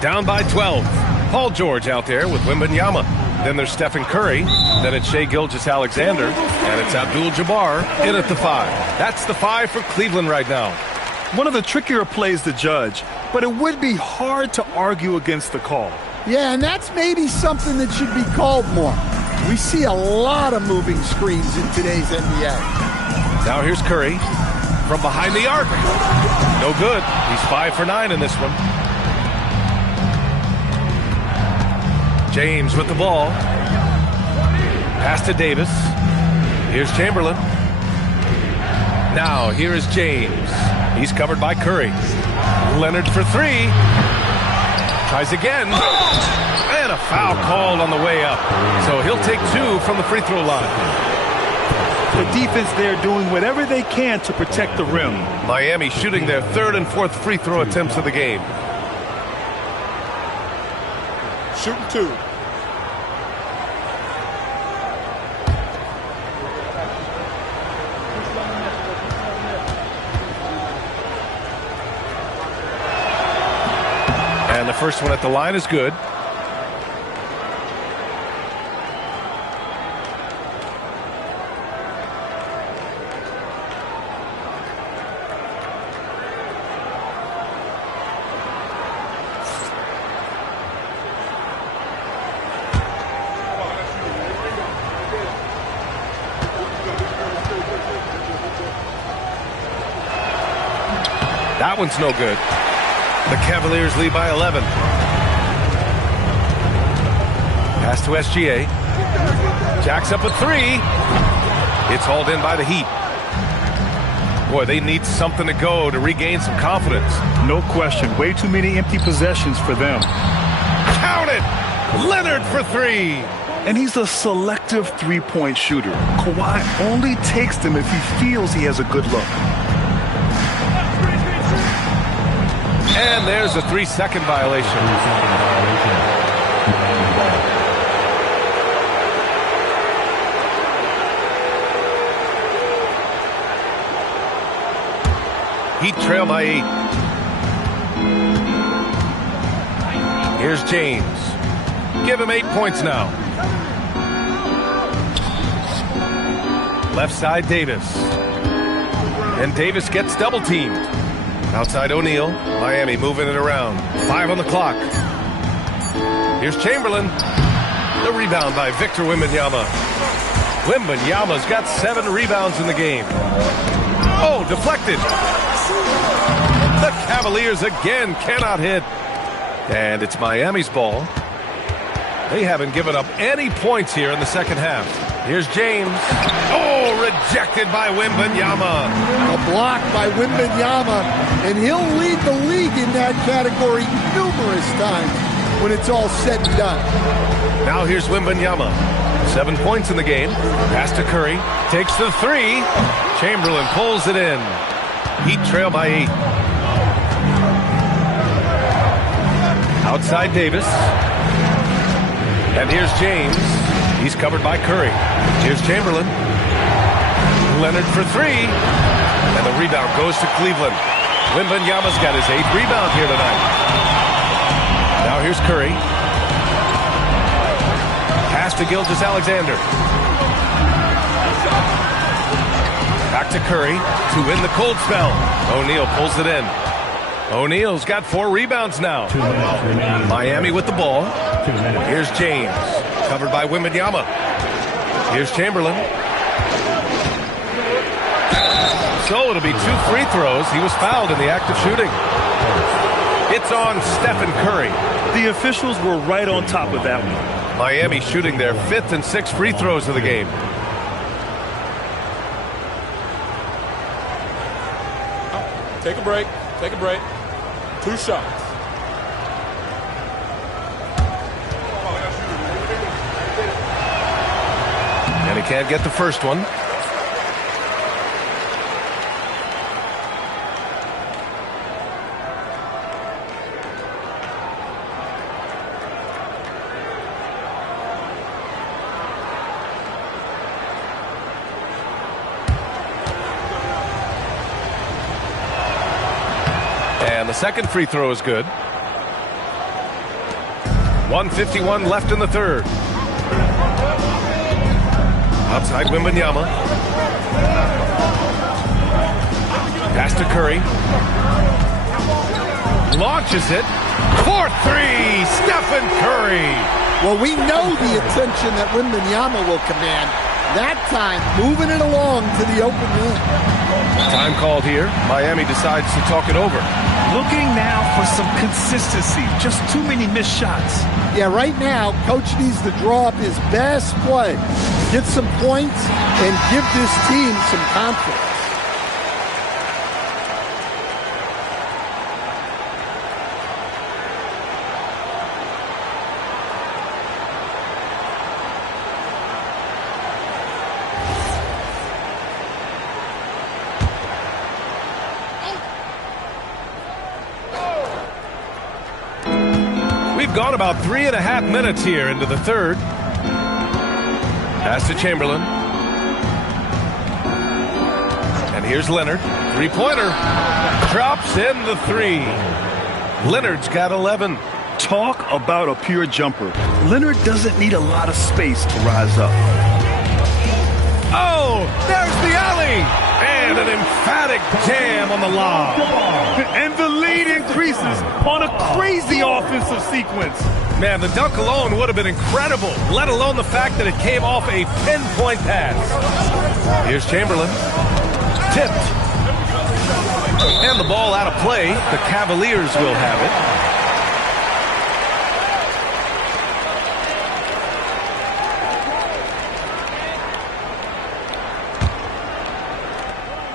Down by 12. Paul George out there with Wembanyama. Then there's Stephen Curry. Then it's Shai Gilgeous-Alexander. And it's Abdul-Jabbar in at the 5. That's the 5 for Cleveland right now. One of the trickier plays to judge, but it would be hard to argue against the call. Yeah, and that's maybe something that should be called more. We see a lot of moving screens in today's NBA. Now here's Curry from behind the arc. No good. He's 5 for 9 in this one. James with the ball. Pass to Davis. Here's Chamberlain. Now here is James. He's covered by Curry. Leonard for 3. Tries again. And a foul called on the way up. So he'll take 2 from the free throw line. The defense there doing whatever they can to protect the rim. Miami shooting their 3rd and 4th free throw attempts of the game. Shooting 2. And the first one at the line is good. That one's no good. The Cavaliers lead by 11. Pass to SGA. Jacks up a 3. It's hauled in by the Heat. Boy, they need something to go to regain some confidence. No question. Way too many empty possessions for them. Count it! Leonard for 3. And he's a selective three-point shooter. Kawhi only takes them if he feels he has a good look. And there's a 3-second violation. Heat trail by 8. Here's James. Give him 8 points now. Left side, Davis. And Davis gets double teamed. Outside O'Neal. Miami moving it around. 5 on the clock. Here's Chamberlain. The rebound by Victor Wembanyama. Wembanyama's got 7 rebounds in the game. Oh, deflected. The Cavaliers again cannot hit. And it's Miami's ball. They haven't given up any points here in the second half. Here's James. Oh, rejected by Wembanyama. A block by Wembanyama, and he'll lead the league in that category numerous times when it's all said and done. Now here's Wembanyama. 7 points in the game. Pass to Curry. Takes the 3. Chamberlain pulls it in. Heat trail by 8. Outside Davis. And here's James. He's covered by Curry. Here's Chamberlain. Leonard for 3. And the rebound goes to Cleveland. Wembanyama's got his 8th rebound here tonight. Now here's Curry. Pass to Gilgeous-Alexander. Back to Curry to win the cold spell. O'Neal pulls it in. O'Neal's got 4 rebounds now. Miami with the ball. Here's James. Covered by Wembanyama. Here's Chamberlain. So it'll be 2 free throws. He was fouled in the act of shooting. It's on Stephen Curry. The officials were right on top of that one. Miami shooting their 5th and 6th free throws of the game. Take a break. Take a break. 2 shots. And he can't get the first one. And the second free throw is good. 1:51 left in the third. Outside Wembanyama. Pass to Curry. Launches it. 4-3, Stephen Curry. Well, we know the attention that Wembanyama will command. That time, moving it along to the open rim. Time called here. Miami decides to talk it over. Looking now for some consistency. Just too many missed shots. Yeah, right now, Coach needs to draw up his best play, get some points, and give this team some confidence. We've gone about 3.5 minutes here into the third. Pass to Chamberlain. And here's Leonard. Three-pointer. Drops in the three. Leonard's got 11. Talk about a pure jumper. Leonard doesn't need a lot of space to rise up. Oh, there's the alley. And an emphatic jam on the lob. And the lead increases on a crazy offensive sequence. Man, the dunk alone would have been incredible, let alone the fact that it came off a pinpoint pass. Here's Chamberlain. Tipped. And the ball out of play. The Cavaliers will have it.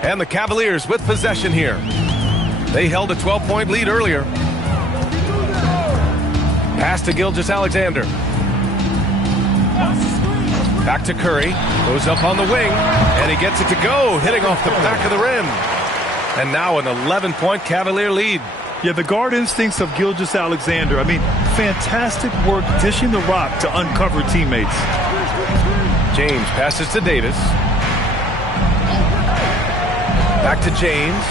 And the Cavaliers with possession here. They held a 12-point lead earlier. Pass to Gilgeous-Alexander. Back to Curry. Goes up on the wing. And he gets it to go, hitting off the back of the rim. And now an 11-point Cavalier lead. Yeah, the guard instincts of Gilgeous-Alexander. I mean, fantastic work dishing the rock to uncover teammates. James passes to Davis. Back to James.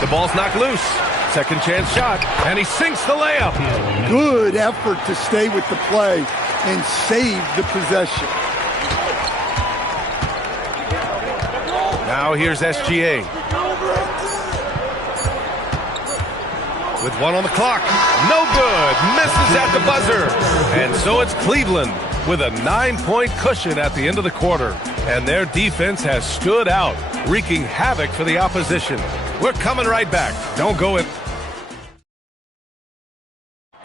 The ball's knocked loose. Second chance shot. And he sinks the layup. Good effort to stay with the play and save the possession. Now here's SGA. With one on the clock. No good. Misses at the buzzer. And so it's Cleveland with a 9-point cushion at the end of the quarter. And their defense has stood out, wreaking havoc for the opposition. We're coming right back. Don't go in.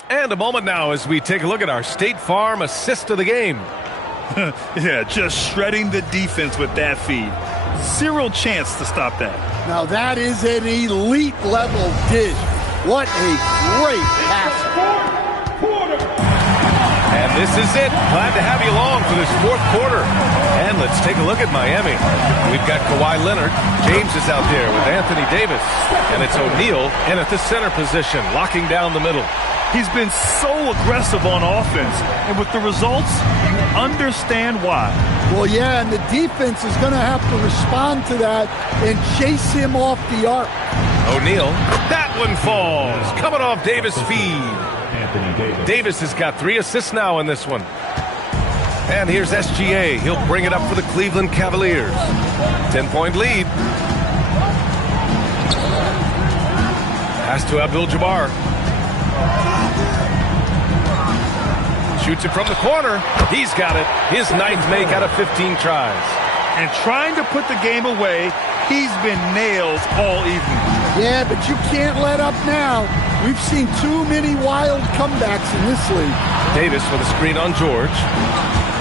And a moment now as we take a look at our State Farm assist of the game. Yeah, just shredding the defense with that feed. Zero chance to stop that. Now that is an elite level dish. What a great pass. And this is it. Glad to have you along for this fourth quarter. And let's take a look at Miami. We've got Kawhi Leonard. James is out there with Anthony Davis. And it's O'Neal in at the center position, locking down the middle. He's been so aggressive on offense. And with the results, you understand why. Well, yeah, and the defense is going to have to respond to that and chase him off the arc. O'Neal. That one falls. Coming off Davis' feed. Davis has got 3 assists now in this one. And here's SGA. He'll bring it up for the Cleveland Cavaliers. 10-point lead. Pass to Abdul-Jabbar. Shoots it from the corner. He's got it. His 9th make out of 15 tries. And trying to put the game away, he's been nails all evening. Yeah, but you can't let up now. We've seen too many wild comebacks in this league. Davis with a screen on George.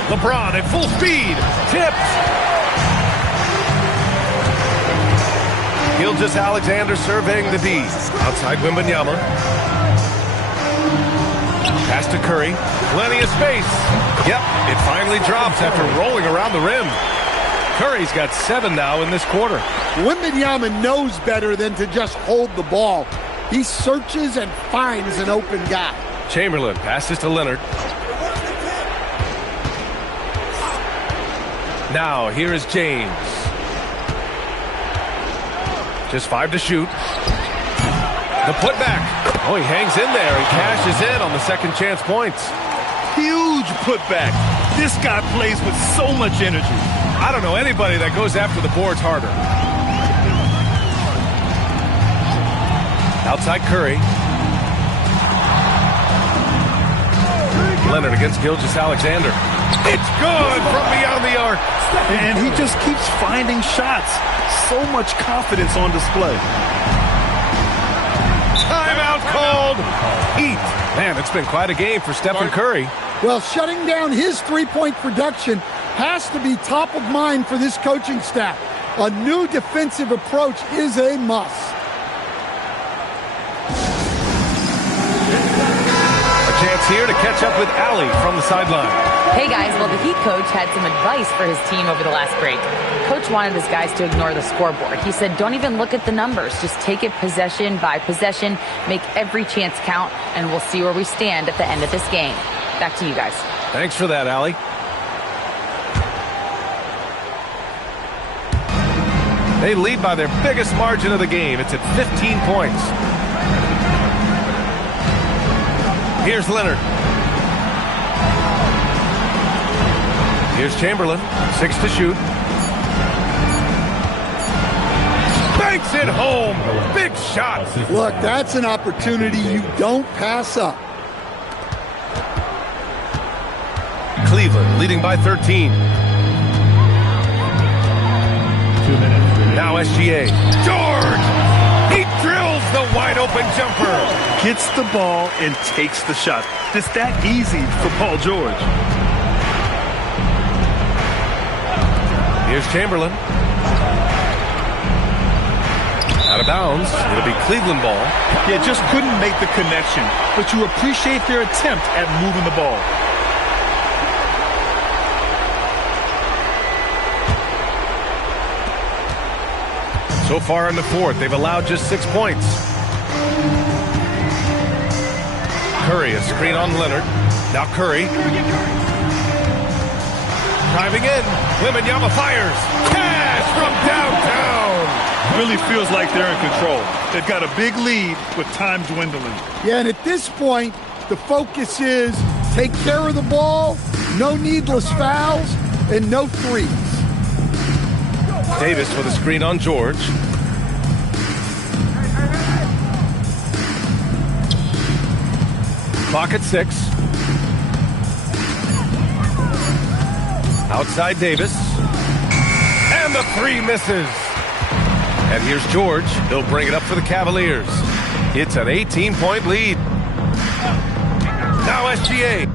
LeBron at full speed. Tipped. Gilgeous-Alexander surveying the D. Outside Wembanyama. Pass to Curry. Plenty of space. Yep, it finally drops after rolling around the rim. Curry's got 7 now in this quarter. Wembanyama knows better than to just hold the ball. He searches and finds an open guy. Chamberlain passes to Leonard. Now here is James. Just 5 to shoot. The putback. Oh, he hangs in there and cashes in on the second chance points. Huge putback. This guy plays with so much energy. I don't know anybody that goes after the boards harder. Outside Curry. Leonard against Gilgeous-Alexander. It's good from beyond the arc. And he just keeps finding shots. So much confidence on display. Timeout called. Heat. Man, it's been quite a game for Stephen Curry. Well, shutting down his three-point production has to be top of mind for this coaching staff. A new defensive approach is a must. Chance here to catch up with Allie from the sideline. Hey guys, well the Heat coach had some advice for his team over the last break. Coach wanted his guys to ignore the scoreboard. He said, don't even look at the numbers. Just take it possession by possession, make every chance count, and we'll see where we stand at the end of this game. Back to you guys. Thanks for that, Allie. They lead by their biggest margin of the game. It's at 15 points. Here's Leonard. Here's Chamberlain. 6 to shoot. Banks it home. Big shot. Look, that's an opportunity you don't pass up. Cleveland leading by 13. 2 minutes. Now SGA. George! He drills the wide-open jumper. Gets the ball and takes the shot. It's that easy for Paul George. Here's Chamberlain. Out of bounds. It'll be Cleveland ball. Yeah, just couldn't make the connection. But you appreciate their attempt at moving the ball. So far in the fourth, they've allowed just 6 points. Curry, a screen on Leonard. Now Curry. Driving in. Wembanyama fires. Cash from downtown. Really feels like they're in control. They've got a big lead with time dwindling. Yeah, and at this point, the focus is take care of the ball, no needless fouls, and no threes. Davis with a screen on George. Clock at 6. Outside Davis. And the 3 misses. And here's George. He'll bring it up for the Cavaliers. It's an 18-point lead. Now SGA.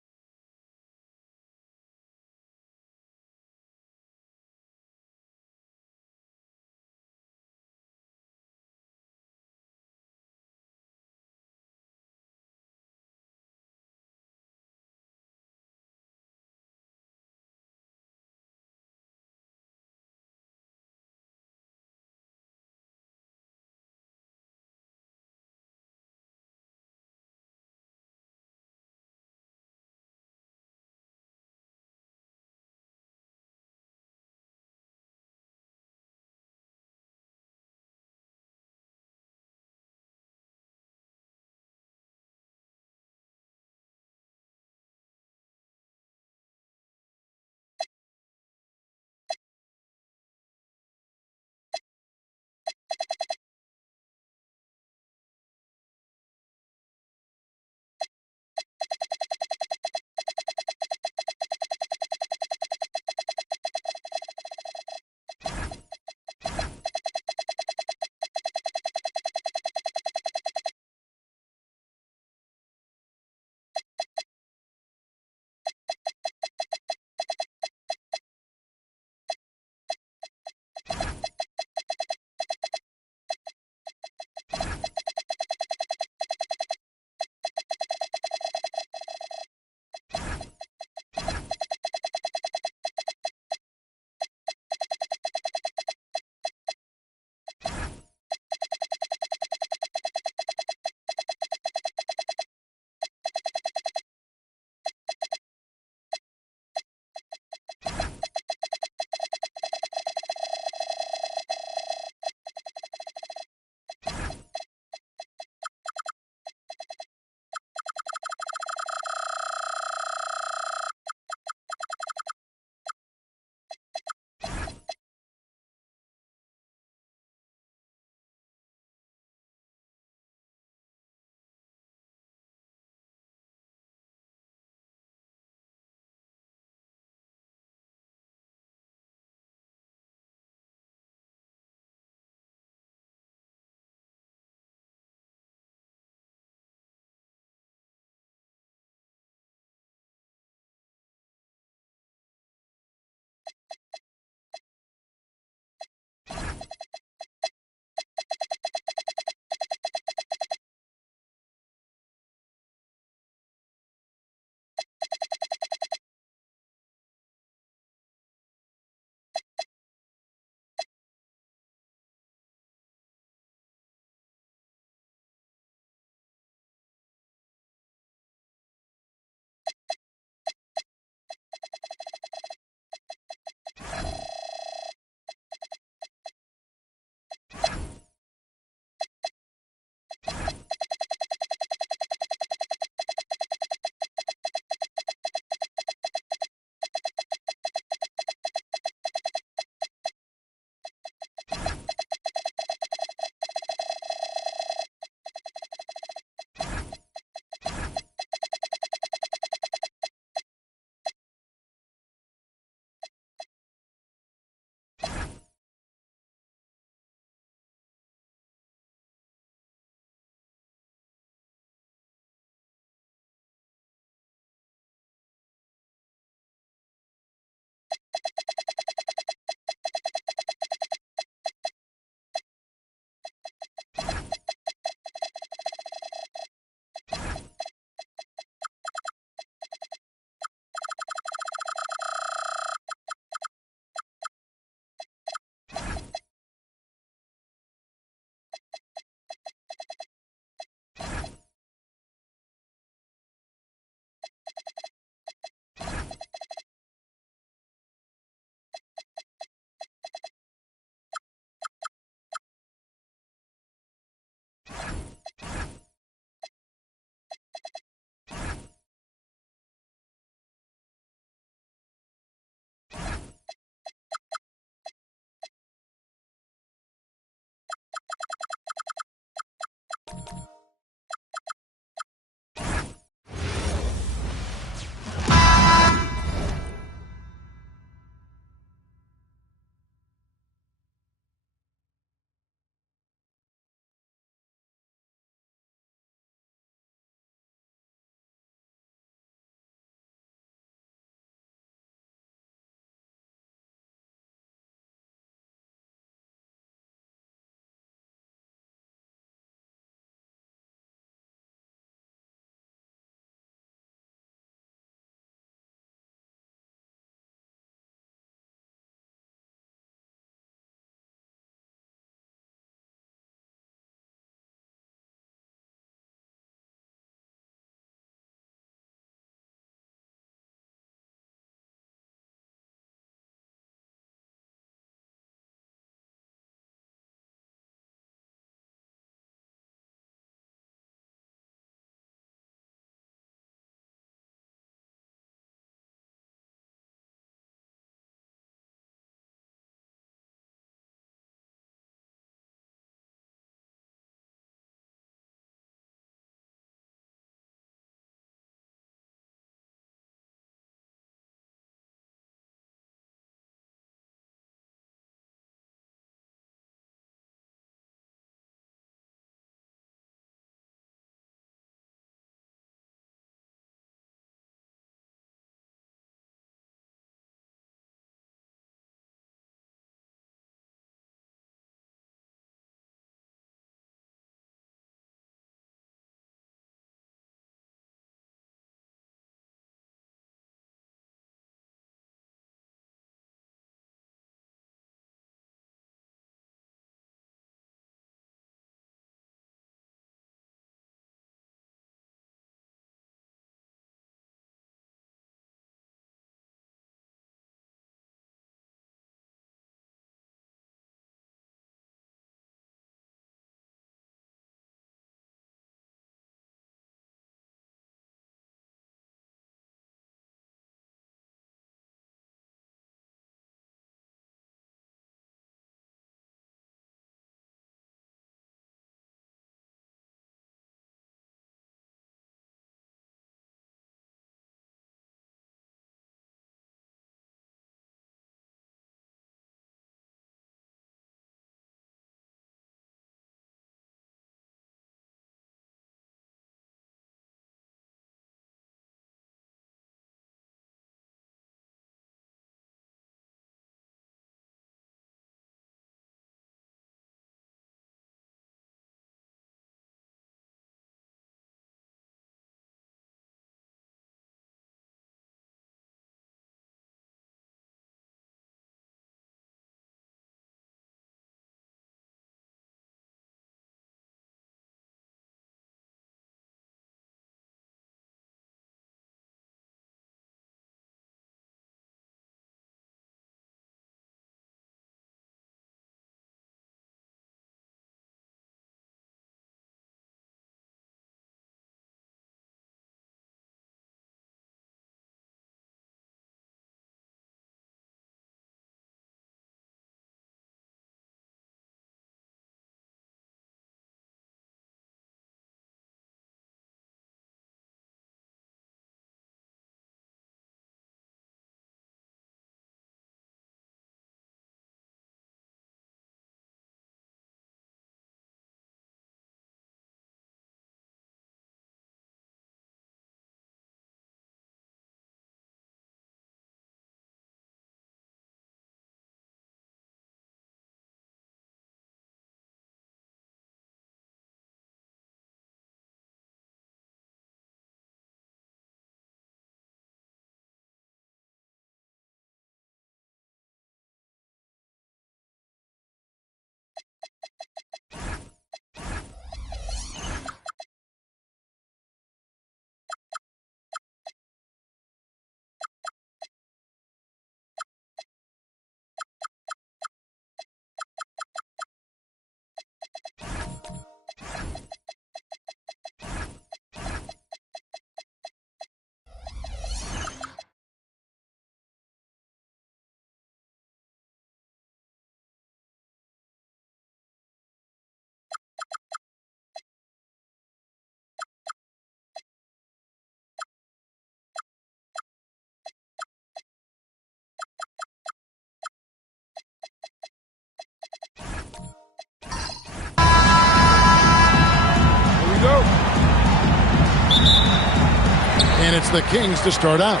And it's the Kings to start out.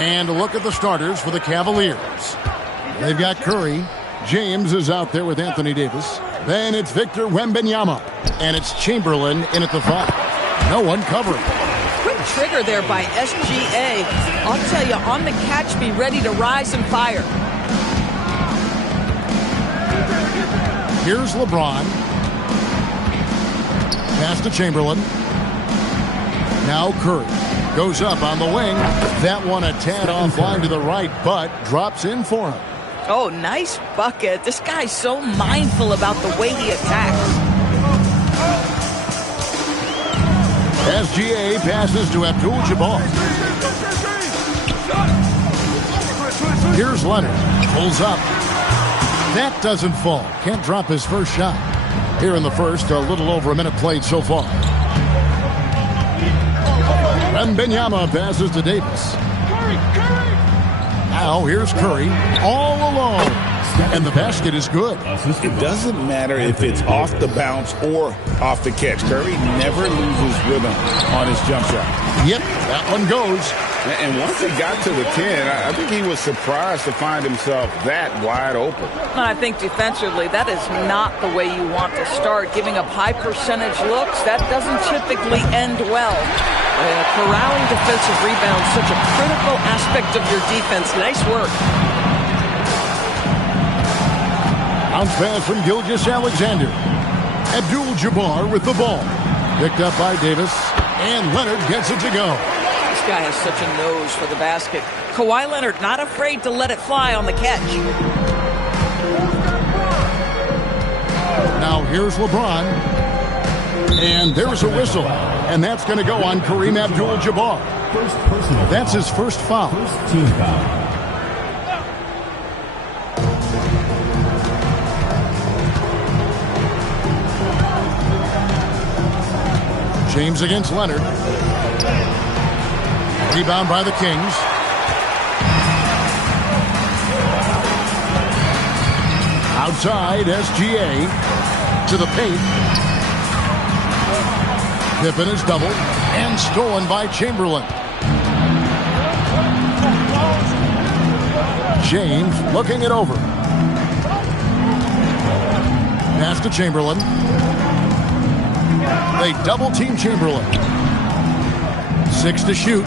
And a look at the starters for the Cavaliers. They've got Curry. James is out there with Anthony Davis. Then it's Victor Wembanyama. And it's Chamberlain in at the 5. No one covering. Quick trigger there by SGA. I'll tell you, on the catch, be ready to rise and fire. Here's LeBron. Pass to Chamberlain. Now Curry goes up on the wing. That one a tad offline to the right, but drops in for him. Oh, nice bucket. This guy's so mindful about the way he attacks. SGA passes to Abdul-Jabbar. Here's Leonard. Pulls up. That doesn't fall. Can't drop his first shot. Here in the first, a little over a minute played so far. Wembanyama passes to Davis. Now here's Curry all alone. And the basket is good. It doesn't matter if it's off the bounce or off the catch. Curry never loses rhythm on his jump shot. Yep, that one goes. And once he got to the 10, I think he was surprised to find himself that wide open. I think defensively, that is not the way you want to start. Giving up high percentage looks, that doesn't typically end well. Corralling defensive rebounds, such a critical aspect of your defense. Nice work. Bounce pass from Gilgeous-Alexander. Abdul-Jabbar with the ball. Picked up by Davis. And Leonard gets it to go. This guy has such a nose for the basket. Kawhi Leonard not afraid to let it fly on the catch. Now here's LeBron. And there's a whistle. And that's going to go on Kareem Abdul-Jabbar. That's his first foul. First team foul. James against Leonard. Rebound by the Kings. Outside, SGA to the paint. Pippen is doubled and stolen by Chamberlain. James looking it over. Pass to Chamberlain. They double-team Chamberlain. 6 to shoot.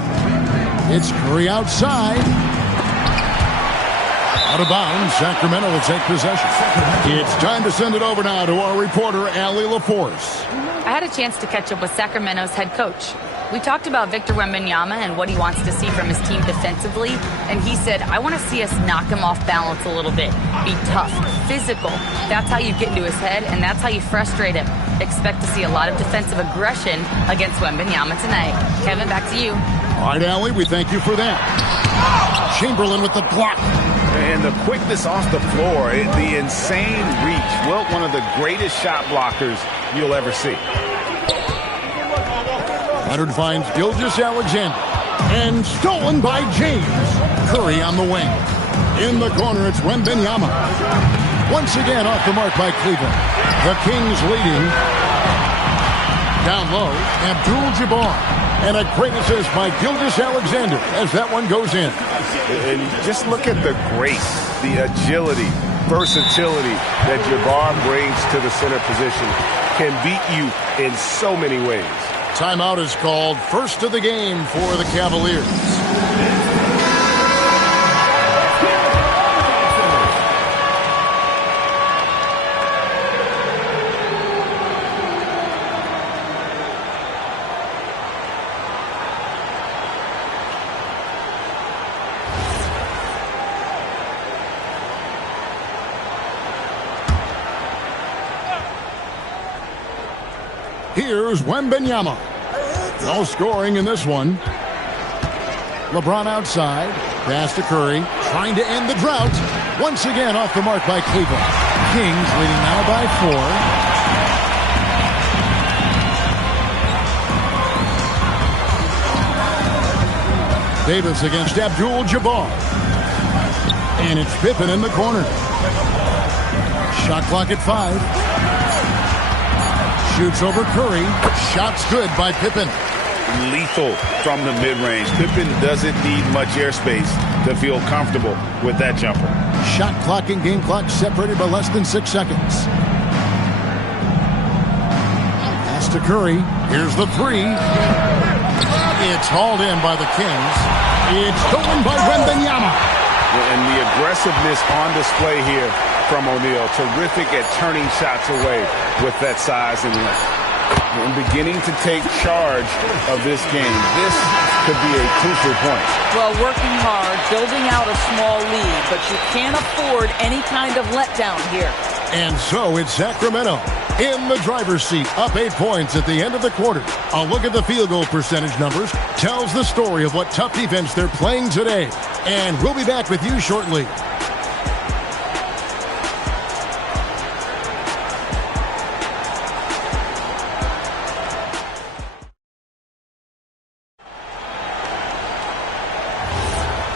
It's Curry outside. Out of bounds. Sacramento will take possession. It's time to send it over now to our reporter, Allie LaForce. I had a chance to catch up with Sacramento's head coach. We talked about Victor Wembanyama and what he wants to see from his team defensively, and he said, I want to see us knock him off balance a little bit. Be tough, physical. That's how you get into his head, and that's how you frustrate him. Expect to see a lot of defensive aggression against Wembanyama tonight. Kevin, back to you. All right, Allie, we thank you for that. Chamberlain with the block. And the quickness off the floor, the insane reach. Wilt, one of the greatest shot blockers you'll ever see. Leonard finds Gilgeous-Alexander. And stolen by James. Curry on the wing. In the corner, it's Wembanyama. Once again off the mark by Cleveland. The Kings leading. Down low, Abdul-Jabbar. And a great assist by Gilgeous-Alexander as that one goes in. And just look at the grace, the agility, versatility that Jabbar brings to the center position. Can beat you in so many ways. Timeout is called. First of the game for the Cavaliers. Here's Wembanyama. No scoring in this one. LeBron outside. Pass to Curry. Trying to end the drought. Once again off the mark by Cleveland. Kings leading now by 4. Davis against Abdul-Jabbar. And it's Pippen in the corner. Shot clock at 5. Shoots over Curry. Shot's good by Pippen. lethal from the mid-range. Pippen doesn't need much airspace to feel comfortable with that jumper. Shot clock and game clock separated by less than 6 seconds. Pass to Curry. Here's the three. It's hauled in by the Kings. It's stolen by Wembanyama. And the aggressiveness on display here from O'Neal. Terrific at turning shots away with that size and length. And beginning to take charge of this game. This could be a crucial point. Well, working hard, building out a small lead, but you can't afford any kind of letdown here. And so it's Sacramento in the driver's seat, up 8 points at the end of the quarter. A look at the field goal percentage numbers tells the story of what tough defense they're playing today. And we'll be back with you shortly.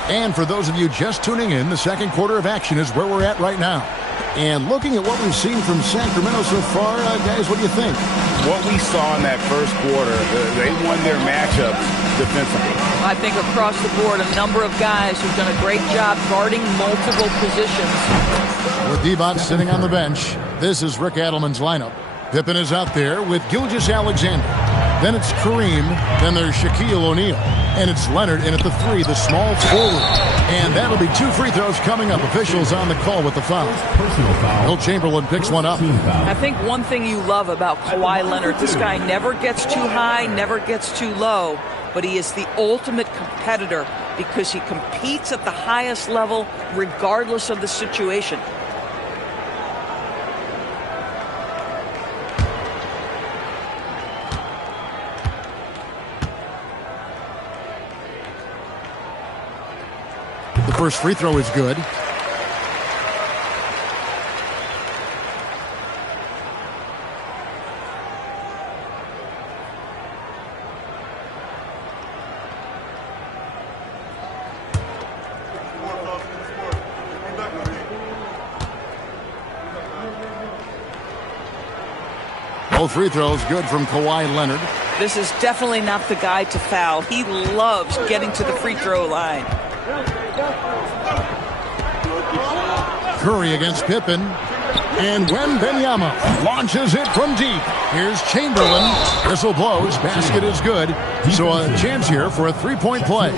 And for those of you just tuning in, the second quarter of action is where we're at right now. And looking at what we've seen from Sacramento so far, guys, what do you think? What we saw in that first quarter, they won their matchup defensively. I think across the board, a number of guys who've done a great job guarding multiple positions. With Divac sitting on the bench, this is Rick Adelman's lineup. Pippen is out there with Gilgeous-Alexander. Then it's Kareem. Then there's Shaquille O'Neal. And it's Leonard in at the three, the small forward. And that'll be 2 free throws coming up. Officials on the call with the foul. Will Chamberlain picks one up. I think one thing you love about Kawhi Leonard, this guy never gets too high, never gets too low, but he is the ultimate competitor because he competes at the highest level regardless of the situation. The first free throw is good. Both free throws good from Kawhi Leonard. This is definitely not the guy to foul. He loves getting to the free throw line. Curry against Pippen. And Wembanyama launches it from deep. Here's Chamberlain. Whistle blows. Basket is good. So a chance here for a three-point play.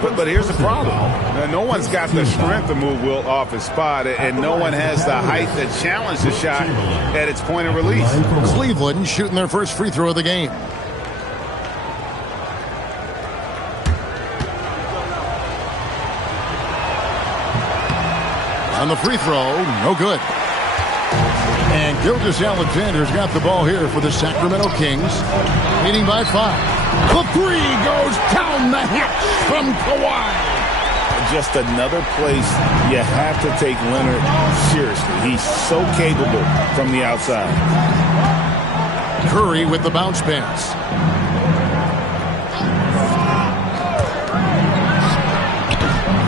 But here's the problem. No one's got the strength to move Wilt off his spot, and no one has the height to challenge the shot at its point of release. Cleveland shooting their first free throw of the game. On the free throw, no good. And Gilgeous-Alexander's got the ball here for the Sacramento Kings, leading by 5. The three goes down the hatch from Kawhi. Just another place you have to take Leonard seriously. He's so capable from the outside. Curry with the bounce pass.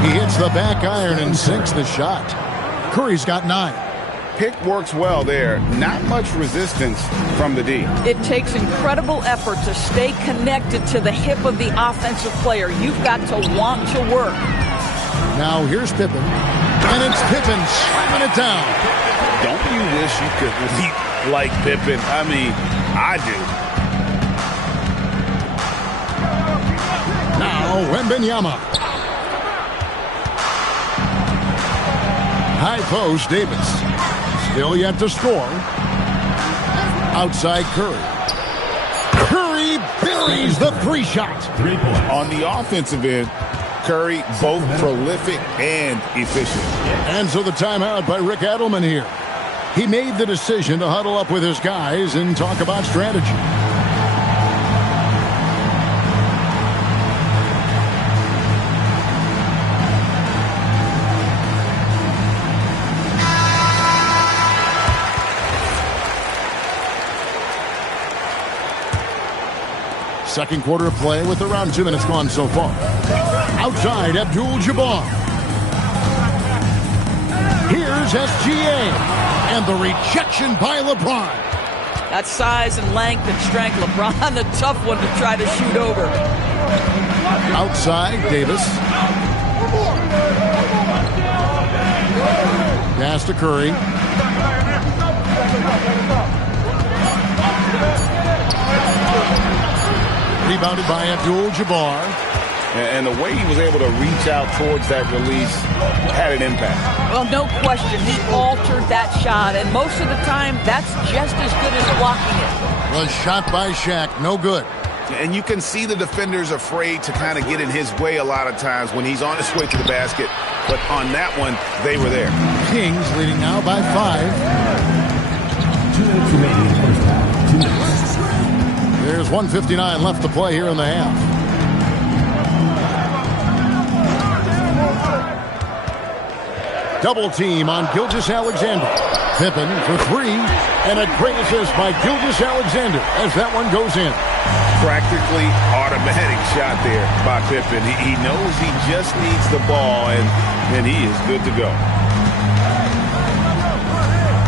He hits the back iron and sinks the shot. Curry's got 9. Pick works well there. Not much resistance from the D. It takes incredible effort to stay connected to the hip of the offensive player. You've got to want to work. Now here's Pippen. And it's Pippen slamming it down. Don't you wish you could leap like Pippen? I mean, I do. Now Wembanyama. High post, Davis. Still yet to score. Outside Curry. Curry buries the three shot. 3 points. On the offensive end, Curry both prolific and efficient. And so the timeout by Rick Adelman here. He made the decision to huddle up with his guys and talk about strategy. Second quarter of play with around 2 minutes gone so far. Outside, Abdul-Jabbar. Here's SGA. And the rejection by LeBron. That size and length and strength, LeBron, a tough one to try to shoot over. Outside, Davis. Pass to Curry. Rebounded by Abdul-Jabbar. And the way he was able to reach out towards that release had an impact. Well, no question. He altered that shot, and most of the time, that's just as good as blocking it. Was shot by Shaq. No good. And you can see the defenders afraid to kind of get in his way a lot of times when he's on his way to the basket. But on that one, they were there. Kings leading now by 5. 2 minutes remaining in the first half. 2 minutes. There's 1:59 left to play here in the half. Double team on Gilgeous-Alexander. Pippen for 3. And a great assist by Gilgeous-Alexander as that one goes in. Practically automatic shot there by Pippen. He knows he just needs the ball, and he is good to go.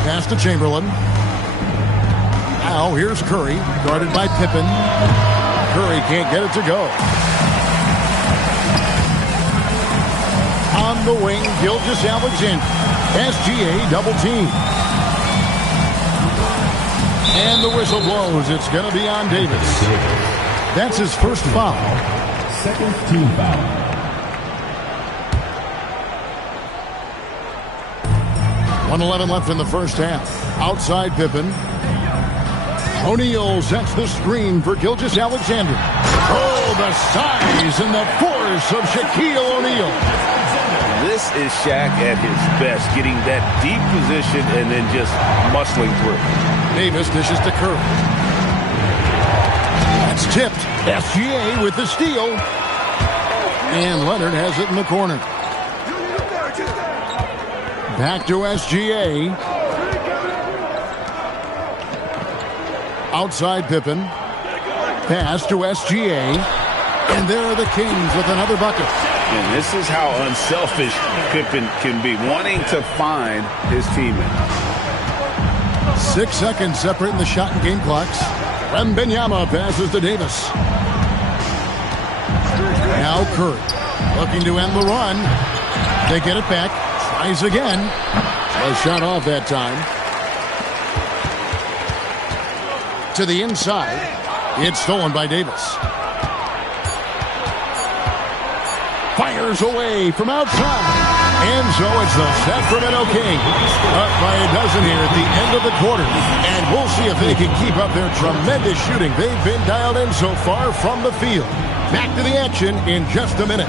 Pass to Chamberlain. Now here's Curry, guarded by Pippen. Curry can't get it to go. On the wing, Gilgeous-Alexander. SGA double team. And the whistle blows. It's going to be on Davis. That's his first foul. Second team foul. .111 left in the first half. Outside Pippen. O'Neal sets the screen for Gilgeous-Alexander. Oh, the size and the force of Shaquille O'Neal. This is Shaq at his best, getting that deep position and then just muscling through. Davis dishes to Curry. That's tipped. SGA with the steal. And Leonard has it in the corner. Back to SGA. Outside Pippen. Pass to SGA. And there are the Kings with another bucket. And this is how unselfish Pippen can be, wanting to find his teammate. 6 seconds separating the shot and game clocks. Wembanyama passes to Davis. Now Curry looking to end the run. They get it back. Tries again. A shot off that time. To the inside. It's stolen by Davis. Fires away from outside. And so it's the Sacramento Kings up by a dozen here at the end of the quarter. And we'll see if they can keep up their tremendous shooting they've been dialed in so far from the field. Back to the action in just a minute.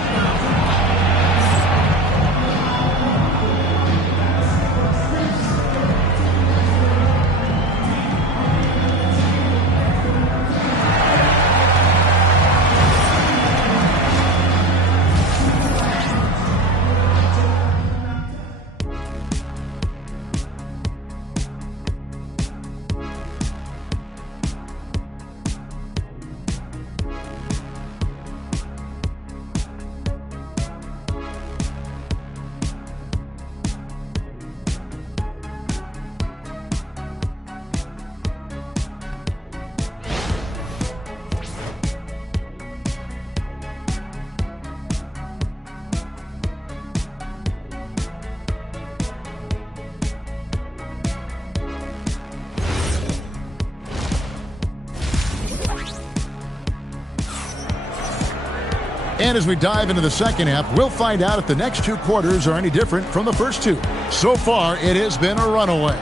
And as we dive into the second half, we'll find out if the next 2 quarters are any different from the first 2. So far, it has been a runaway.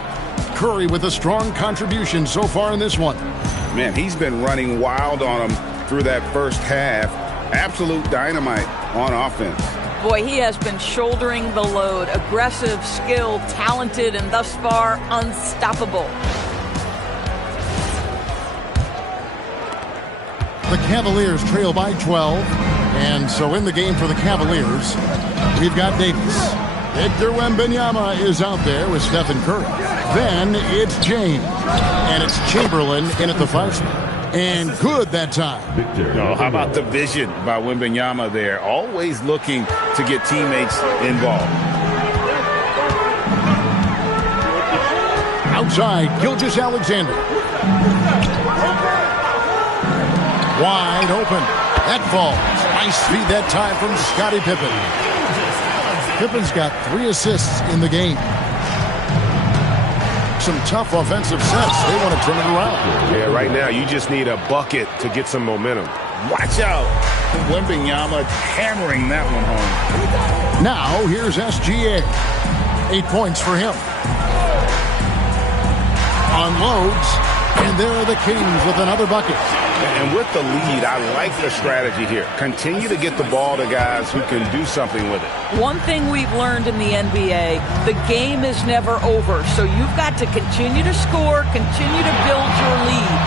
Curry with a strong contribution so far in this one. Man, he's been running wild on him through that first half. Absolute dynamite on offense. Boy, he has been shouldering the load. Aggressive, skilled, talented, and thus far unstoppable. The Cavaliers trail by 12. And so in the game for the Cavaliers, we've got Davis. Victor Wembanyama is out there with Stephen Curry. Then it's James. And it's Chamberlain in at the 5 spot. And good that time. No, how about the vision by Wembanyama there? Always looking to get teammates involved. Outside, Gilgeous-Alexander. Wide open. That falls. Nice feed that time from Scottie Pippen. Pippen's got 3 assists in the game. Some tough offensive sets. They want to turn it around. Yeah, right now you just need a bucket to get some momentum. Watch out. Wembanyama hammering that one home. Now, here's SGA. 8 points for him. Unloads, and there are the Kings with another bucket. And with the lead, I like the strategy here. Continue to get the ball to guys who can do something with it. One thing we've learned in the NBA, the game is never over. So you've got to continue to score, continue to build your lead.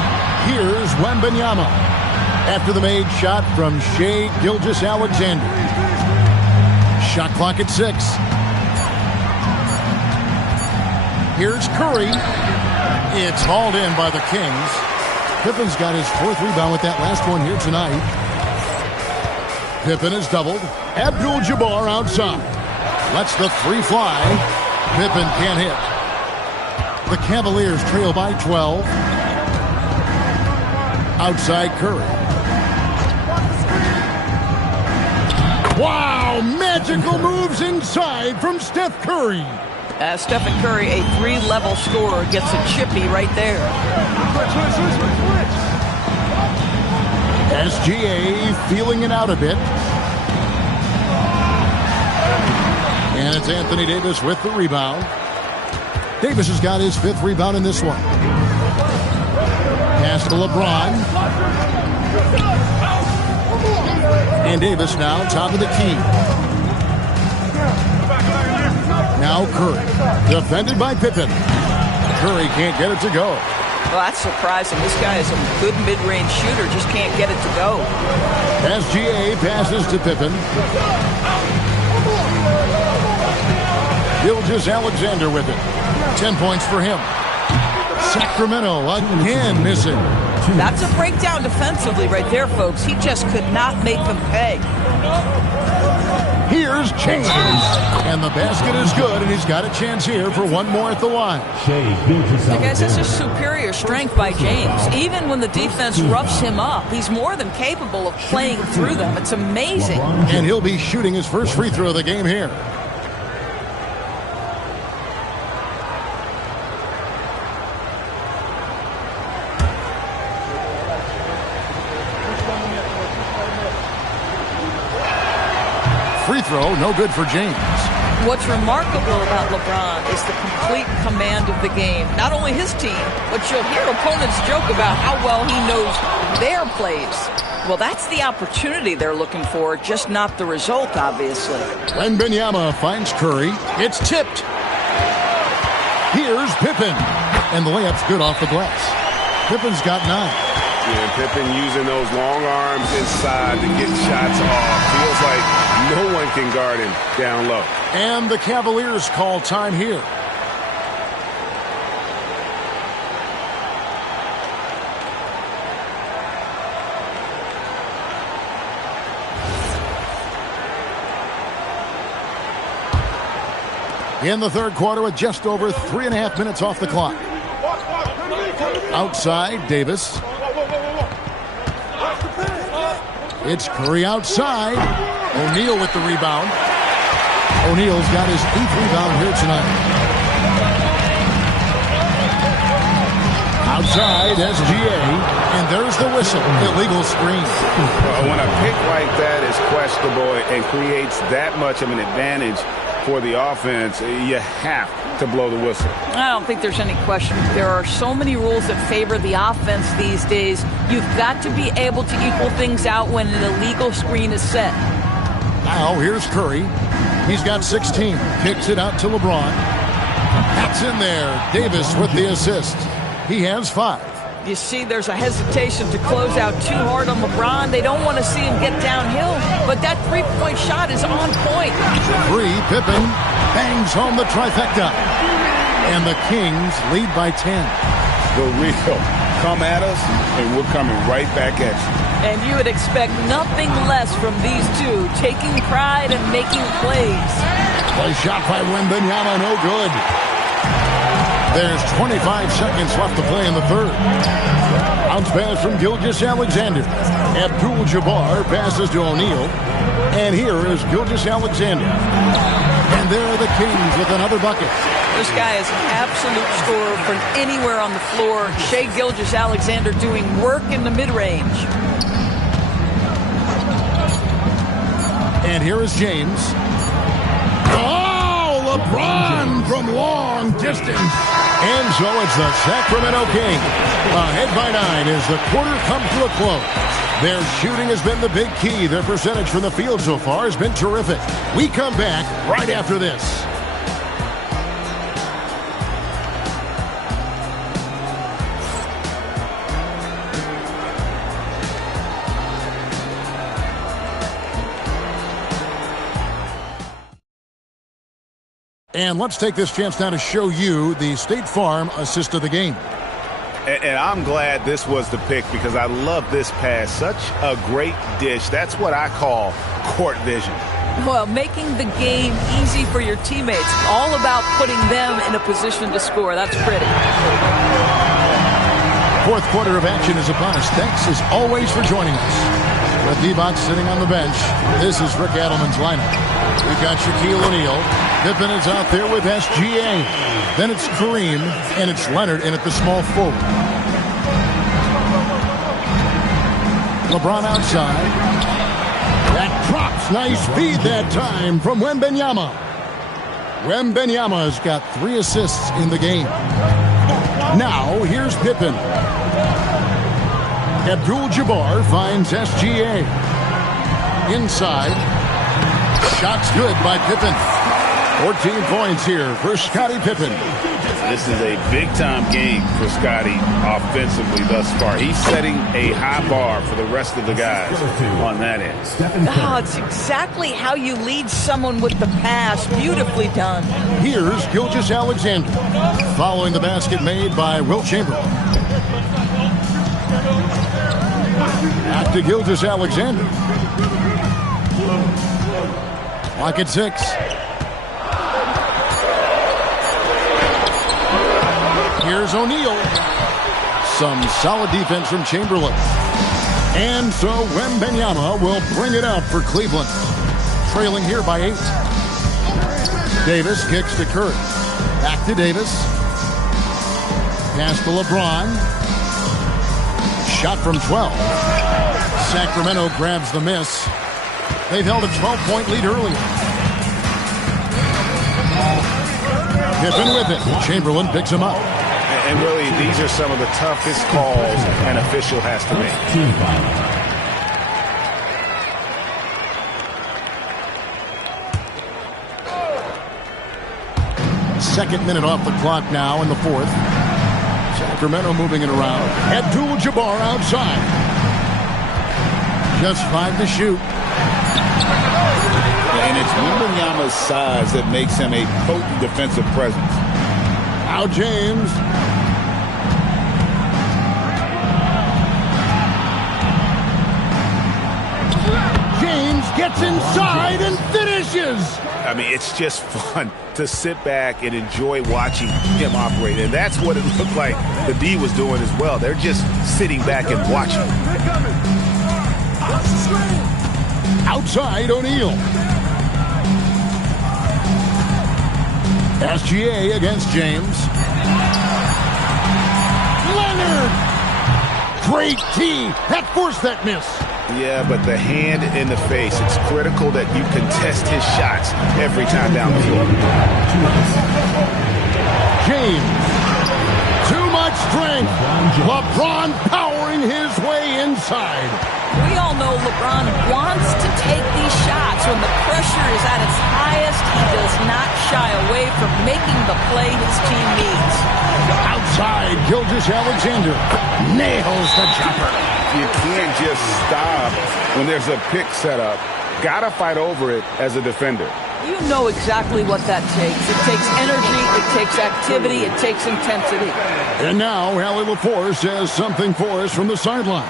Here's Wembanyama. After the made shot from Shai Gilgeous-Alexander. Shot clock at 6. Here's Curry. It's hauled in by the Kings. Pippen's got his 4th rebound with that last one here tonight. Pippen is doubled. Abdul-Jabbar outside. Lets the 3 fly. Pippen can't hit. The Cavaliers trail by 12. Outside Curry. Wow, magical moves inside from Steph Curry. Stephen Curry, a 3-level scorer, gets a chippy right there. SGA feeling it out a bit. And it's Anthony Davis with the rebound. Davis has got his 5th rebound in this one. Pass to LeBron. And Davis now top of the key. Now Curry, defended by Pippen. Curry can't get it to go. Well, that's surprising. This guy is a good mid-range shooter, just can't get it to go. SGA passes to Pippen. Gilgeous-Alexander with it. 10 points for him. Sacramento again missing. That's a breakdown defensively right there, folks. He just could not make them pay. Here's James. And the basket is good, and he's got a chance here for one more at the line. Guys, this is superior strength by James. Even when the defense roughs him up, he's more than capable of playing through them. It's amazing. And he'll be shooting his first free throw of the game here. Free throw, no good for James. What's remarkable about LeBron is the complete command of the game. Not only his team, but you'll hear opponents joke about how well he knows their plays. Well, that's the opportunity they're looking for, just not the result, obviously. Wembanyama finds Curry. It's tipped. Here's Pippen. And the layup's good off the glass. Pippen's got 9. And Pippen using those long arms inside to get shots off. Feels like no one can guard him down low. And the Cavaliers call time here. In the third quarter with just over 3.5 minutes off the clock. Outside, Davis. It's Curry outside. O'Neal with the rebound. O'Neal's got his 8th rebound here tonight. Outside, SGA. And there's the whistle. Illegal screen. When a pick like that is questionable and creates that much of an advantage for the offense, you have to blow the whistle. I don't think there's any question. There are so many rules that favor the offense these days. You've got to be able to equal things out when an illegal screen is set. Now here's Curry. He's got 16. Kicks it out to LeBron. That's in there. Davis with the assist. He has 5. You see, there's a hesitation to close out too hard on LeBron. They don't want to see him get downhill, but that three-point shot is on point. 3, Pippen bangs home the trifecta. And the Kings lead by 10. The real. Come at us, and we're coming right back at you. And you would expect nothing less from these two, taking pride and making plays. Play shot by Wembanyama, no good. There's 25 seconds left to play in the third. Bounce pass from Gilgeous-Alexander. Abdul-Jabbar passes to O'Neal. And here is Gilgeous-Alexander. And there are the Kings with another bucket. This guy is an absolute scorer from anywhere on the floor. Shai Gilgeous-Alexander doing work in the mid-range. And here is James. Oh, LeBron from long distance. And so it's the Sacramento Kings. Ahead by 9 as the quarter comes to a close. Their shooting has been the big key. Their percentage from the field so far has been terrific. We come back right after this. And let's take this chance now to show you the State Farm assist of the game. And I'm glad this was the pick because I love this pass. Such a great dish. That's what I call court vision. Well, making the game easy for your teammates. All about putting them in a position to score. That's pretty. Fourth quarter of action is upon us. Thanks as always for joining us. With D-Box sitting on the bench, this is Rick Adelman's lineup. We've got Shaquille O'Neal. Pippen is out there with SGA. Then it's Kareem, and it's Leonard in at the small forward. LeBron outside. That drops. Nice feed that time from Wembanyama. Wembanyama's got 3 assists in the game. Now, here's Pippen. Abdul-Jabbar finds SGA. Inside. Shot's good by Pippen. 14 points here for Scottie Pippen. This is a big-time game for Scottie offensively thus far. He's setting a high bar for the rest of the guys on that end. Oh, it's exactly how you lead someone with the pass. Beautifully done. Here's Gilgeous-Alexander following the basket made by Wilt Chamberlain. Back to Gilgeous-Alexander. Clock at 6. Here's O'Neal. Some solid defense from Chamberlain. And so Wembanyama will bring it up for Cleveland. Trailing here by 8. Davis kicks to Curry. Back to Davis. Pass to LeBron. Shot from 12. Sacramento grabs the miss. They've held a 12-point lead earlier. Pippen with it. Chamberlain picks him up. And really, these are some of the toughest calls an official has to make. Second minute off the clock now in the fourth. Sacramento moving it around. Abdul-Jabbar outside. Just 5 to shoot. And it's Wembanyama's size that makes him a potent defensive presence. Now James. James gets inside and finishes. I mean, it's just fun to sit back and enjoy watching him operate. And that's what it looked like the D was doing as well. They're just sitting back and watching. Outside O'Neal. SGA against James. Leonard! Great tee. That forced that miss. Yeah, but the hand in the face, it's critical that you contest his shots every time down the floor. James. Too much strength. LeBron powering his way inside. We all know LeBron wants to take these shots. When the pressure is at its highest, he does not shy away from making the play his team needs. Outside, Gilgeous-Alexander nails the jumper. You can't just stop when there's a pick set up. Gotta fight over it as a defender. You know exactly what that takes. It takes energy, it takes activity, it takes intensity. And now, Allie LaForce says something for us from the sideline.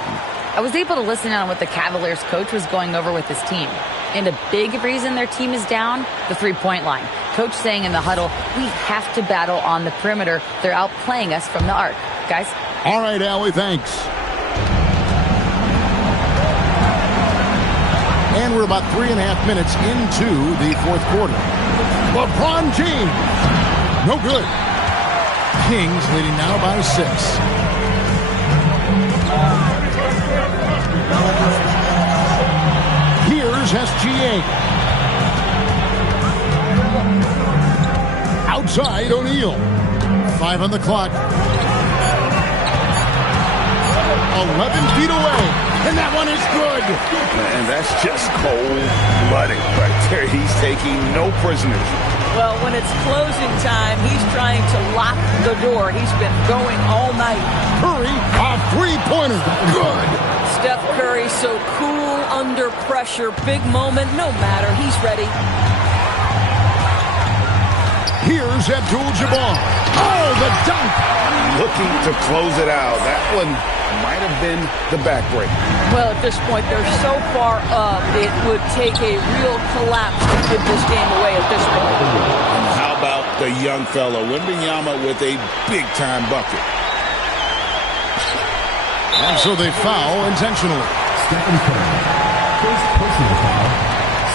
I was able to listen in on what the Cavaliers coach was going over with his team. And a big reason their team is down, the three-point line. Coach saying in the huddle, we have to battle on the perimeter. They're outplaying us from the arc. Guys? All right, Allie, thanks. And we're about 3.5 minutes into the fourth quarter. LeBron James. No good. Kings leading now by 6. Here's SGA. Outside, O'Neal. 5 on the clock. 11 feet away. And that one is good. And that's just cold-blooded right there. He's taking no prisoners. Well, when it's closing time, he's trying to lock the door. He's been going all night. Curry, a three-pointer. Good. Steph Curry so cool under pressure. Big moment, no matter. He's ready. Here's Abdul-Jabbar. Oh, the dunk. Looking to close it out. That one might have been the backbreak. Well, at this point, they're so far up, it would take a real collapse to give this game away at this point. And how about the young fella, Wembanyama, with a big-time bucket. And so they foul intentionally. Stephen Curry. First personal foul.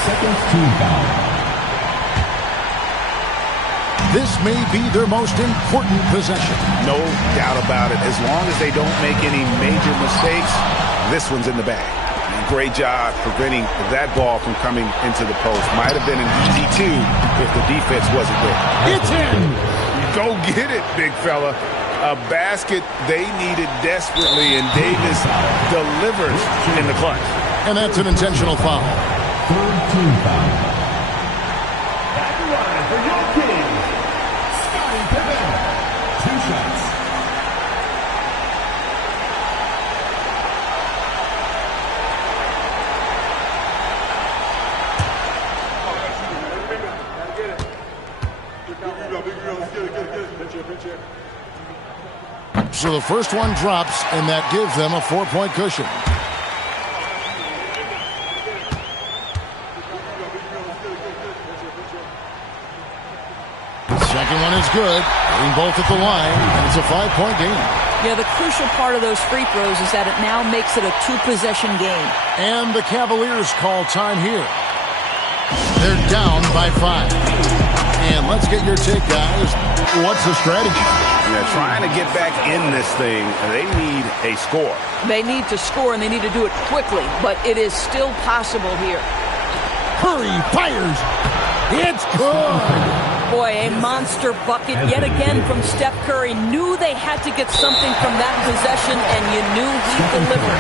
Second team foul. This may be their most important possession. No doubt about it. As long as they don't make any major mistakes, this one's in the bag. And great job preventing that ball from coming into the post. Might have been an easy 2 if the defense wasn't there. It's in. Go get it, big fella. A basket they needed desperately, and Davis delivers in the clutch. And that's an intentional foul. Third team foul. Back to line for your Kings. Scottie Pippen. 2 shots. So the first one drops, and that gives them a 4-point cushion. The second one is good. Getting both at the line, and it's a 5-point game. Yeah, the crucial part of those free throws is that it now makes it a 2-possession game. And the Cavaliers call time here. They're down by 5. And let's get your take, guys. What's the strategy? Yeah, trying to get back in this thing, they need a score. They need to score, and they need to do it quickly, but it is still possible here. Curry fires. It's good. Boy, a monster bucket yet again from Steph Curry. Knew they had to get something from that possession, and you knew he'd deliver.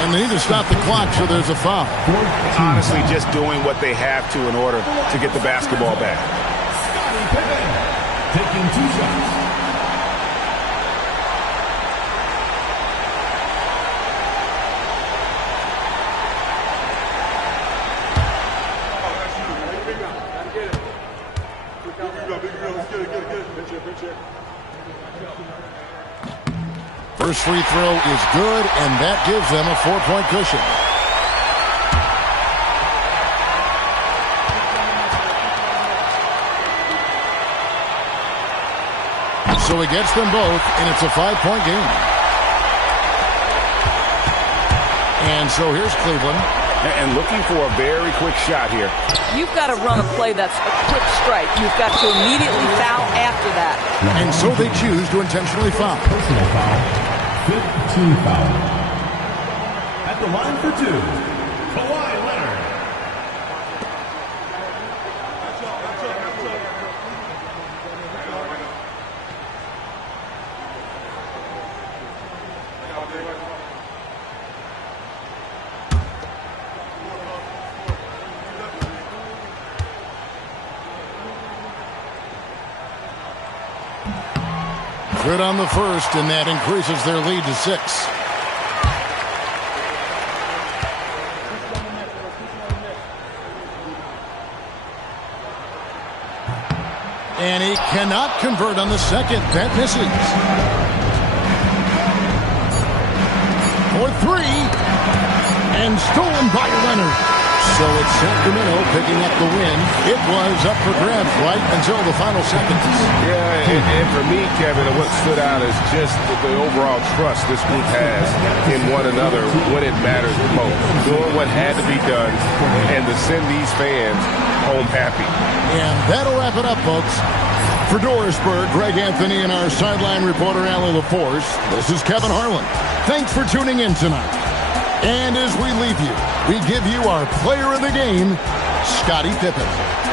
And they need to stop the clock, so there's a foul. Honestly, just doing what they have to in order to get the basketball back. Scottie Pippen. Taking 2 shots. First free throw is good, and that gives them a 4-point cushion. So he gets them both, and it's a 5-point game. And so here's Cleveland. And looking for a very quick shot here. You've got to run a play that's a quick strike. You've got to immediately foul after that. And so they choose to intentionally foul. Personal foul. 5th team foul. At the line for 2, Kawhi Leonard. Good on the first, and that increases their lead to 6. And he cannot convert on the second. That misses. For 3. And stolen by Leonard. So it's Sacramento picking up the win. It was up for grabs right until the final seconds. Yeah, and for me, Kevin, what stood out is just the overall trust this group has in one another when it matters the most. Doing what had to be done and to send these fans home happy. And that'll wrap it up, folks. For Dorisburg, Greg Anthony and our sideline reporter, Allie LaForce, this is Kevin Harlan. Thanks for tuning in tonight. And as we leave you, we give you our player of the game, Scottie Pippen.